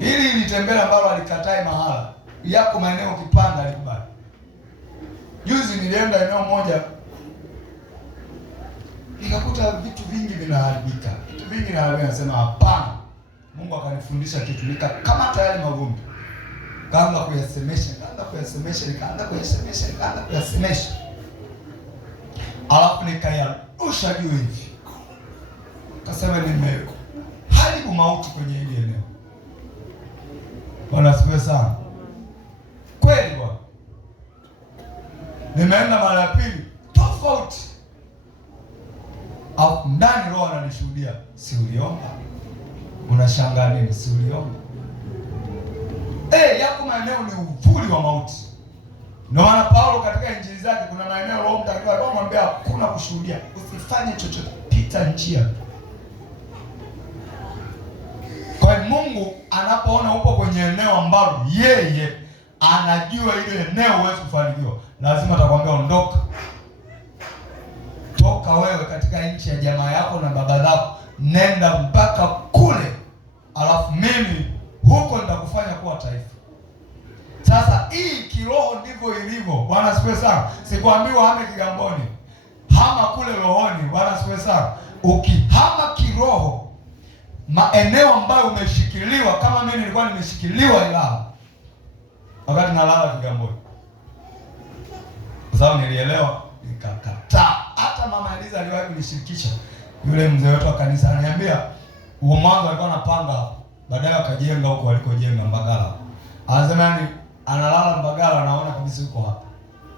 ili tembele ambalo alikatai mahala, yako maeneo kipanda alikubali. Juzi nilienda eneo moja, nikakuta vitu vingi vinaharibika, nasema hapana. Mungu akanifundisha kitu, nikakamata yale mavumbi, kaanza kuyasemesha, alafu nikayarusha juu hivi, kasema nimeharibu mauti kwenye hili eneo. Bwana asifiwe sana. Kweli bwana. Nimeenda mara ya pili tofauti, au ndani roho ananishuhudia, si uliomba? Unashangaa nini? Si uliomba? Yako maeneo ni uvuli wa mauti. Ndio maana Paulo katika injili zake kuna maeneo Roho Mtakatifu anamwambia hakuna kushuhudia, usifanye chochote, pita njia. Kwa hiyo Mungu anapoona upo kwenye eneo ambalo yeye anajua ile eneo huwezi kufanikiwa, lazima atakwambia ondoka. Toka wewe katika nchi ya jamaa yako na baba zako, nenda mpaka kule, alafu mimi huko nitakufanya kuwa taifa. Sasa hii kiroho ndivyo ilivyo. Bwana asifiwe sana. Sikwambiwa hame Kigamboni, hama kule rohoni. Bwana asifiwe sana. Ukihama kiroho, maeneo ambayo umeshikiliwa, kama mimi nilikuwa nimeshikiliwa Ilala wakati nalala Kigamboni, kwa sababu nilielewa, nikakataa. Hata mama Eliza aliwahi kunishirikisha, yule mzee wetu wa kanisa ananiambia, huo mwanzo alikuwa anapanga, baadaye akajenga huko alikojenga Mbagala. Anasema yani analala Mbagala, anaona kabisa yuko hapa.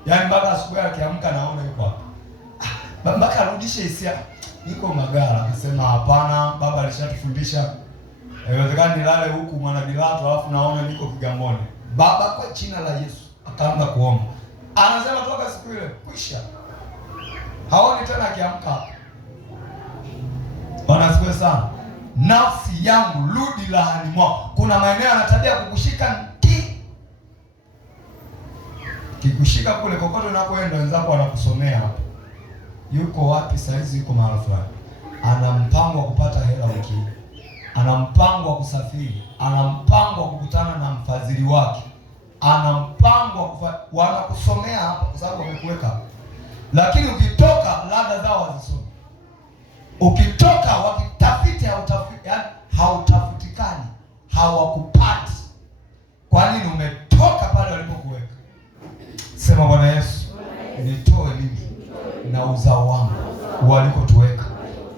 Yaani mpaka asubuhi akiamka anaona yuko hapa. Mpaka arudishe hisia, niko Mbagala. Akasema hapana, baba alishatufundisha, haiwezekani nilale huku Mwanadilato alafu naona niko Kigamboni. Baba, kwa jina la Yesu, akaanza kuomba. Anasema toka siku ile kwisha, haoni tena akiamka. Bwana asifiwe sana. Nafsi yangu rudi lahani mwako. Kuna maeneo anatabia kukushika kikushika kule kokote unakoenda, wenzako wanakusomea hapo. Yuko wapi saizi? Yuko mahali fulani. Ana mpango wa kupata hela wiki, ana mpango wa kusafiri, ana mpango wa kukutana na mfadhili wake, ana mpango wa wanakusomea hapa kwa sababu wamekuweka hapa. Lakini ukitoka ladha zao hazisomi. Ukitoka wakitafiti hautafutikani, hawakupati. Kwa nini? Umetoka pale walipokuweka. Sema Bwana Yesu, nitoe mimi na uzao wangu walikotuweka.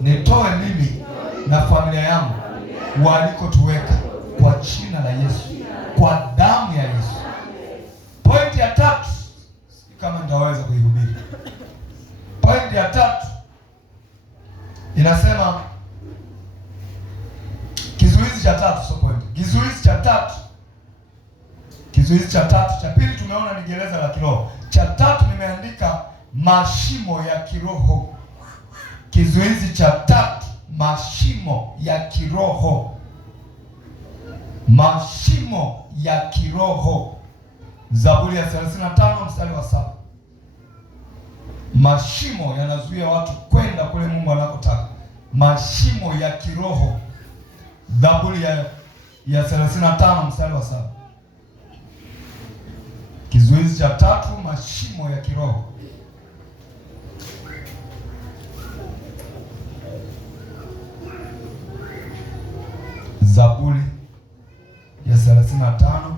Nitoe mimi na familia yangu walikotuweka, kwa jina la Yesu, kwa damu ya Yesu. Pointi ya tatu, kama nitaweza kuihubiri. Pointi ya tatu inasema, kizuizi cha tatu, so point. Kizuizi cha tatu. Cha pili tumeona ni gereza la kiroho. Cha tatu nimeandika mashimo ya kiroho. Kizuizi cha tatu, mashimo ya kiroho. Mashimo ya kiroho. Zaburi ya 35 mstari wa 7. Mashimo yanazuia watu kwenda kule Mungu anakotaka. Mashimo ya kiroho. Zaburi ya 35 mstari wa 7. Kizuizi cha 3, mashimo ya kiroho. Zaburi ya 35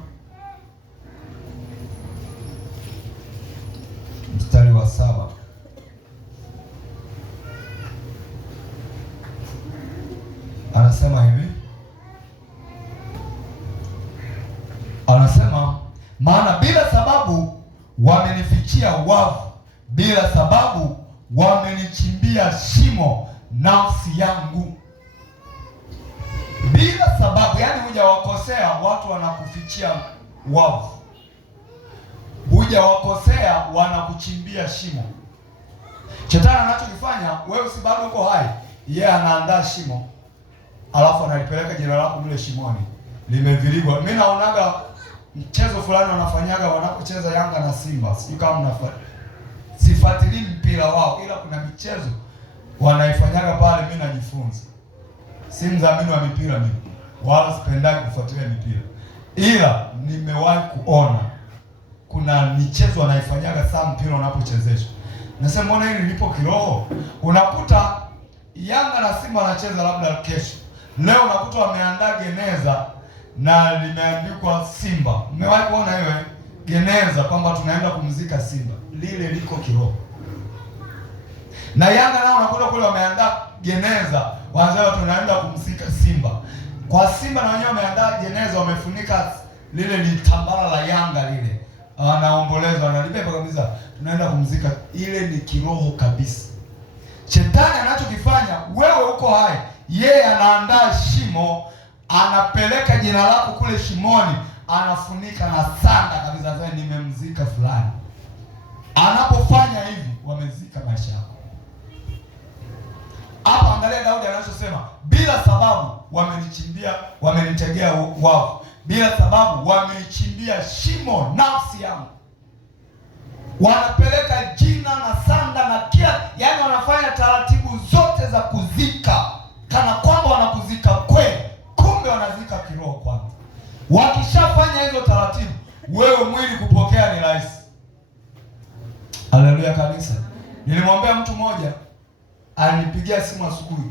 mstari wa 7. Anasema hivi. Anasema, maana bila sababu wamenifichia wavu, bila sababu wamenichimbia shimo nafsi yangu. Bila sababu, yani hujawakosea, watu wanakufichia wavu. Hujawakosea, wanakuchimbia shimo. Shetani anachokifanya, wewe si bado uko hai, yeye anaandaa shimo, alafu analipeleka jina lako mle shimoni, limevirigwa. Mimi naonaga mchezo fulani wanafanyaga wanapocheza Yanga na Simba, sijui kama mnafuata, sifuatilii mpira wao, ila kuna michezo wanaifanyaga pale, mimi najifunza. Si mdhamini wa mipira mimi, wala sipendagi kufuatilia mipira, ila nimewahi kuona kuna michezo wanaifanyaga saa mpira unapochezeshwa. Nasema mbona hili lipo kiroho? Unakuta Yanga na Simba wanacheza labda kesho, leo unakuta wameandaa geneza na limeandikwa Simba. Umewahi kuona hiyo geneza kwamba tunaenda kumzika Simba? Lile liko kiroho. Na Yanga nao unakuta kule wameandaa geneza, wanasema tunaenda kumzika Simba. Kwa Simba na wenyewe wameandaa geneza, wamefunika lile litambara la Yanga lile, anaomboleza, analibeba kabisa, tunaenda kumzika. Ile ni kiroho kabisa. Shetani anachokifanya, wewe uko hai, yeye anaandaa shimo, anapeleka jina lako kule shimoni, anafunika na sanda kabisa, sasa nimemzika fulani. Anapofanya hivi, wamezika maisha yako. Hapa angalia Daudi anachosema, bila sababu wamenitegea wavu, bila sababu wameichimbia shimo nafsi yangu. Wanapeleka jina na sanda na kila, yani wanafanya taratibu zote za kuzika, kana kwamba wanakuzika kweli, kumbe wanazika kiroho kwanza. Wakishafanya hizo taratibu, wewe mwili kupokea ni rahisi. Haleluya kanisa. Nilimwambia mtu mmoja, alinipigia simu asubuhi,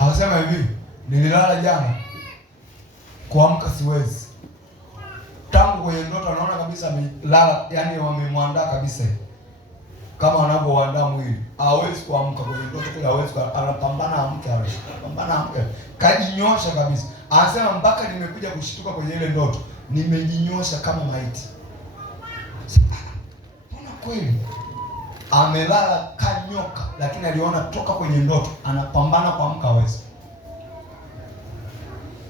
akasema hivi, nililala jana, kuamka siwezi. Tangu kwenye ndoto anaona kabisa amelala, yani wamemwandaa kabisa kama wanavyoandaa mwili. Hawezi kuamka kwenye ndoto kule, hawezi, anapambana amke, anapambana amke, kajinyosha kabisa. Anasema mpaka nimekuja kushtuka kwenye ile ndoto, nimejinyosha kama maiti. Mbona kweli amelala kanyoka, lakini aliona toka kwenye ndoto anapambana kuamka, hawezi.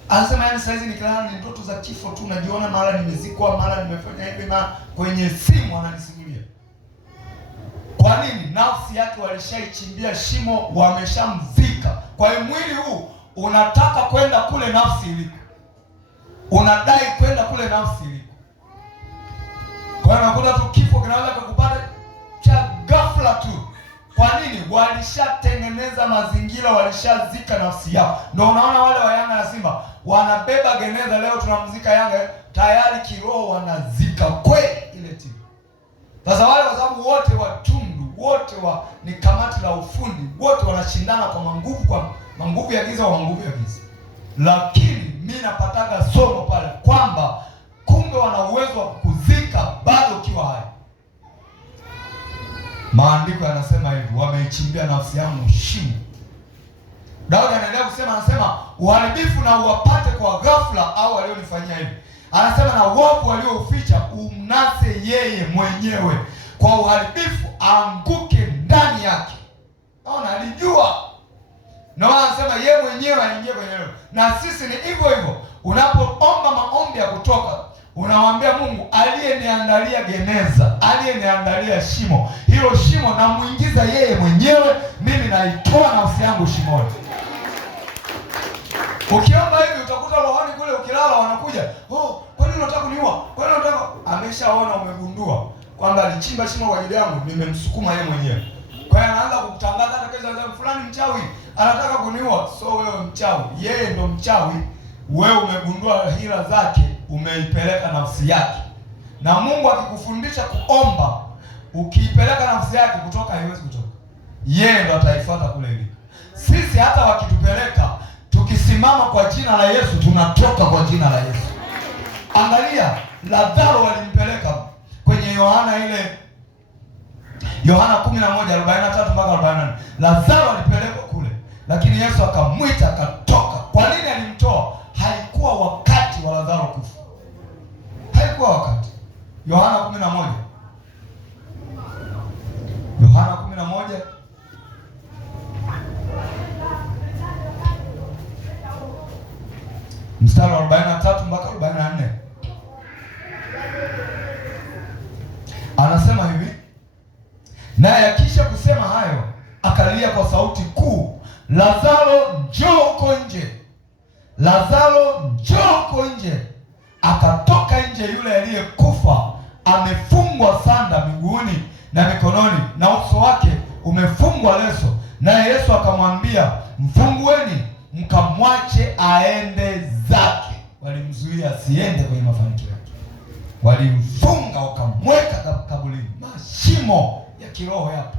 Anasema yani sasa hizi nikilala ni ndoto za kifo tu, najiona mara nimezikwa, mara nimefanya hivi, na kwenye simu ananisimulia. Kwa nini? Nafsi yake walishaichimbia shimo, wameshamzika. Kwa hiyo mwili huu unataka kwenda kule nafsi iliko, unadai kwenda kule nafsi iliko. Kwa hiyo nakuta tu kifo kinaweza kukupata cha ghafla tu. Kwa nini? Walishatengeneza mazingira, walishazika nafsi yao. Ndio unaona wale wa Yanga na Simba wanabeba geneza, leo tunamzika Yanga, tayari kiroho wanazika kweli ile timu. Sasa wale, kwa sababu wote watundu, wote ni kamati la ufundi, wote wanashindana kwa manguvu ya giza, kwa manguvu ya giza. Lakini mimi napataga somo pale kwamba kumbe wana uwezo wa kuzika bado ukiwa hai. Maandiko yanasema hivi, wameichimbia nafsi yangu shimo. Daudi anaendelea kusema, anasema uharibifu na uwapate kwa ghafla au walionifanyia hivi. Anasema na wovu waliouficha umnase yeye mwenyewe, kwa uharibifu anguke ndani yake. Naona alijua. Na anasema yeye mwenyewe aingie kwenye hilo. Na sisi ni hivyo hivyo. Unapoomba maombi ya kutoka, unamwambia Mungu, aliyeniandalia geneza, aliyeniandalia shimo, hilo shimo namuingiza yeye mwenyewe, mimi naitoa nafsi yangu shimoni. Ukiomba hivi utakuta rohoni kule ukilala wanakuja, "Oh, kwa nini unataka kuniua? Kwa nini unataka?" Ameshaona, umegundua. kwamba alichimba shimo kwa ajili yangu, nimemsukuma yeye mwenyewe. Kwa hiyo anaanza kukutangaza hata kesho, anasema fulani mchawi anataka kuniua. So wewe mchawi, yeye ndo mchawi. Wewe umegundua hila zake, umeipeleka nafsi yake. Na Mungu akikufundisha kuomba, ukiipeleka nafsi yake, kutoka haiwezi kutoka. Yeye ndo ataifuata kule iliko. Sisi hata wakitupeleka, tukisimama kwa jina la Yesu, tunatoka kwa jina la Yesu. Angalia, Lazaro walimpeleka kwenye Yohana 11:43 mpaka 44. Lazaro alipelekwa kule, lakini Yesu akamwita akatoka. Kwa nini alimtoa? Haikuwa wakati wa Lazaro kufa. Haikuwa wakati. Yohana 11 mstari wa 43 mpaka 44. Anasema hivi, naye akisha kusema hayo akalia kwa sauti kuu, Lazaro njoo huko nje, Lazaro njoo huko nje. Akatoka nje yule aliyekufa, amefungwa sanda miguuni na mikononi, na uso wake umefungwa leso. Naye Yesu akamwambia, mfungueni mkamwache aende zake. Walimzuia asiende kwenye mafanikio yake, walimfunga wakamweka kaburini. Mashimo ya kiroho yapo,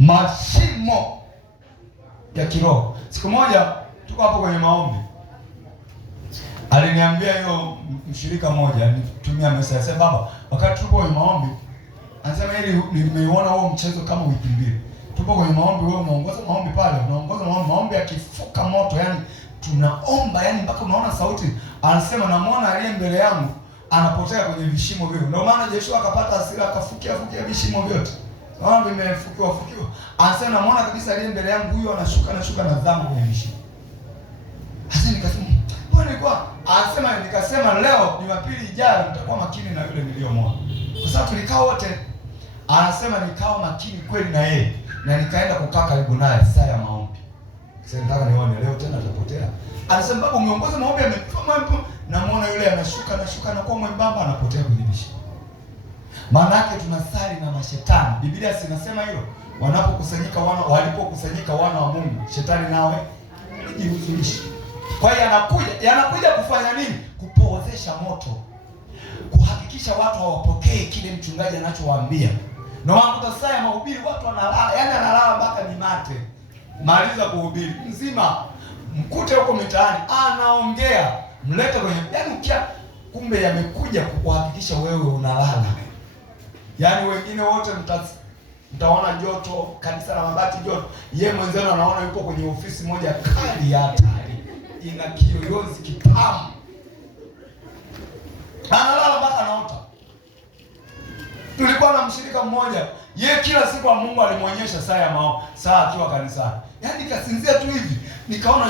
mashimo ya kiroho. Siku moja tuko hapo kwenye maombi, aliniambia hiyo mshirika mmoja, alinitumia message, sasa baba, wakati tuko kwenye maombi, anasema ili nimeiona huo mchezo kama wiki mbili. Tupo kwenye maombi, wewe unaongoza maombi pale, unaongoza maombi yakifuka moto, yani tunaomba, yani mpaka unaona sauti. Anasema namuona aliye mbele yangu anapotea kwenye vishimo vile. Ndio maana Joshua akapata hasira, akafukia vishimo vyote. Maombi imefukiwa. Anasema namuona kabisa aliye mbele yangu, huyo anashuka na dhambi kwenye vishimo. Sasa nikasema, mbona nilikuwa nikasema leo Jumapili ijayo nitakuwa makini na yule niliyomwona. Kwa sababu tulikaa wote. Anasema nikawa makini kweli na yeye, na nikaenda kukaa karibu naye saa ya maombi. Sasa nataka nione leo tena atapotea. Anasema baba, umeongoza maombi mambo, namuona yule anashuka na kwa mwembamba anapotea kwenye vishimo. Maana yake tunasali na mashetani. Biblia sinasema hilo. Walipokusanyika wana wa Mungu, shetani nawe alijihusisha. Kwa hiyo anakuja kufanya nini? Kupozesha moto. Kuhakikisha watu hawapokee kile mchungaji anachowaambia. Na wanakuta saa ya mahubiri watu wanalala, yani analala mpaka ni mate. Maliza kuhubiri mzima, mkute huko mitaani anaongea, mlete kwenye, yani kumbe yamekuja kukuhakikisha wewe unalala. Yani wengine wote mtaona joto, kanisa la mabati joto. Yeye mwenzenu anaona yuko kwenye ofisi moja kali ya hatari, ina kiyoyozi kitamu. Analala mpaka anaota. Tulikuwa na mshirika mmoja, yeye kila siku wa Mungu alimwonyesha saa ya saa akiwa kanisani. Yaani kasinzia tu hivi, nikaona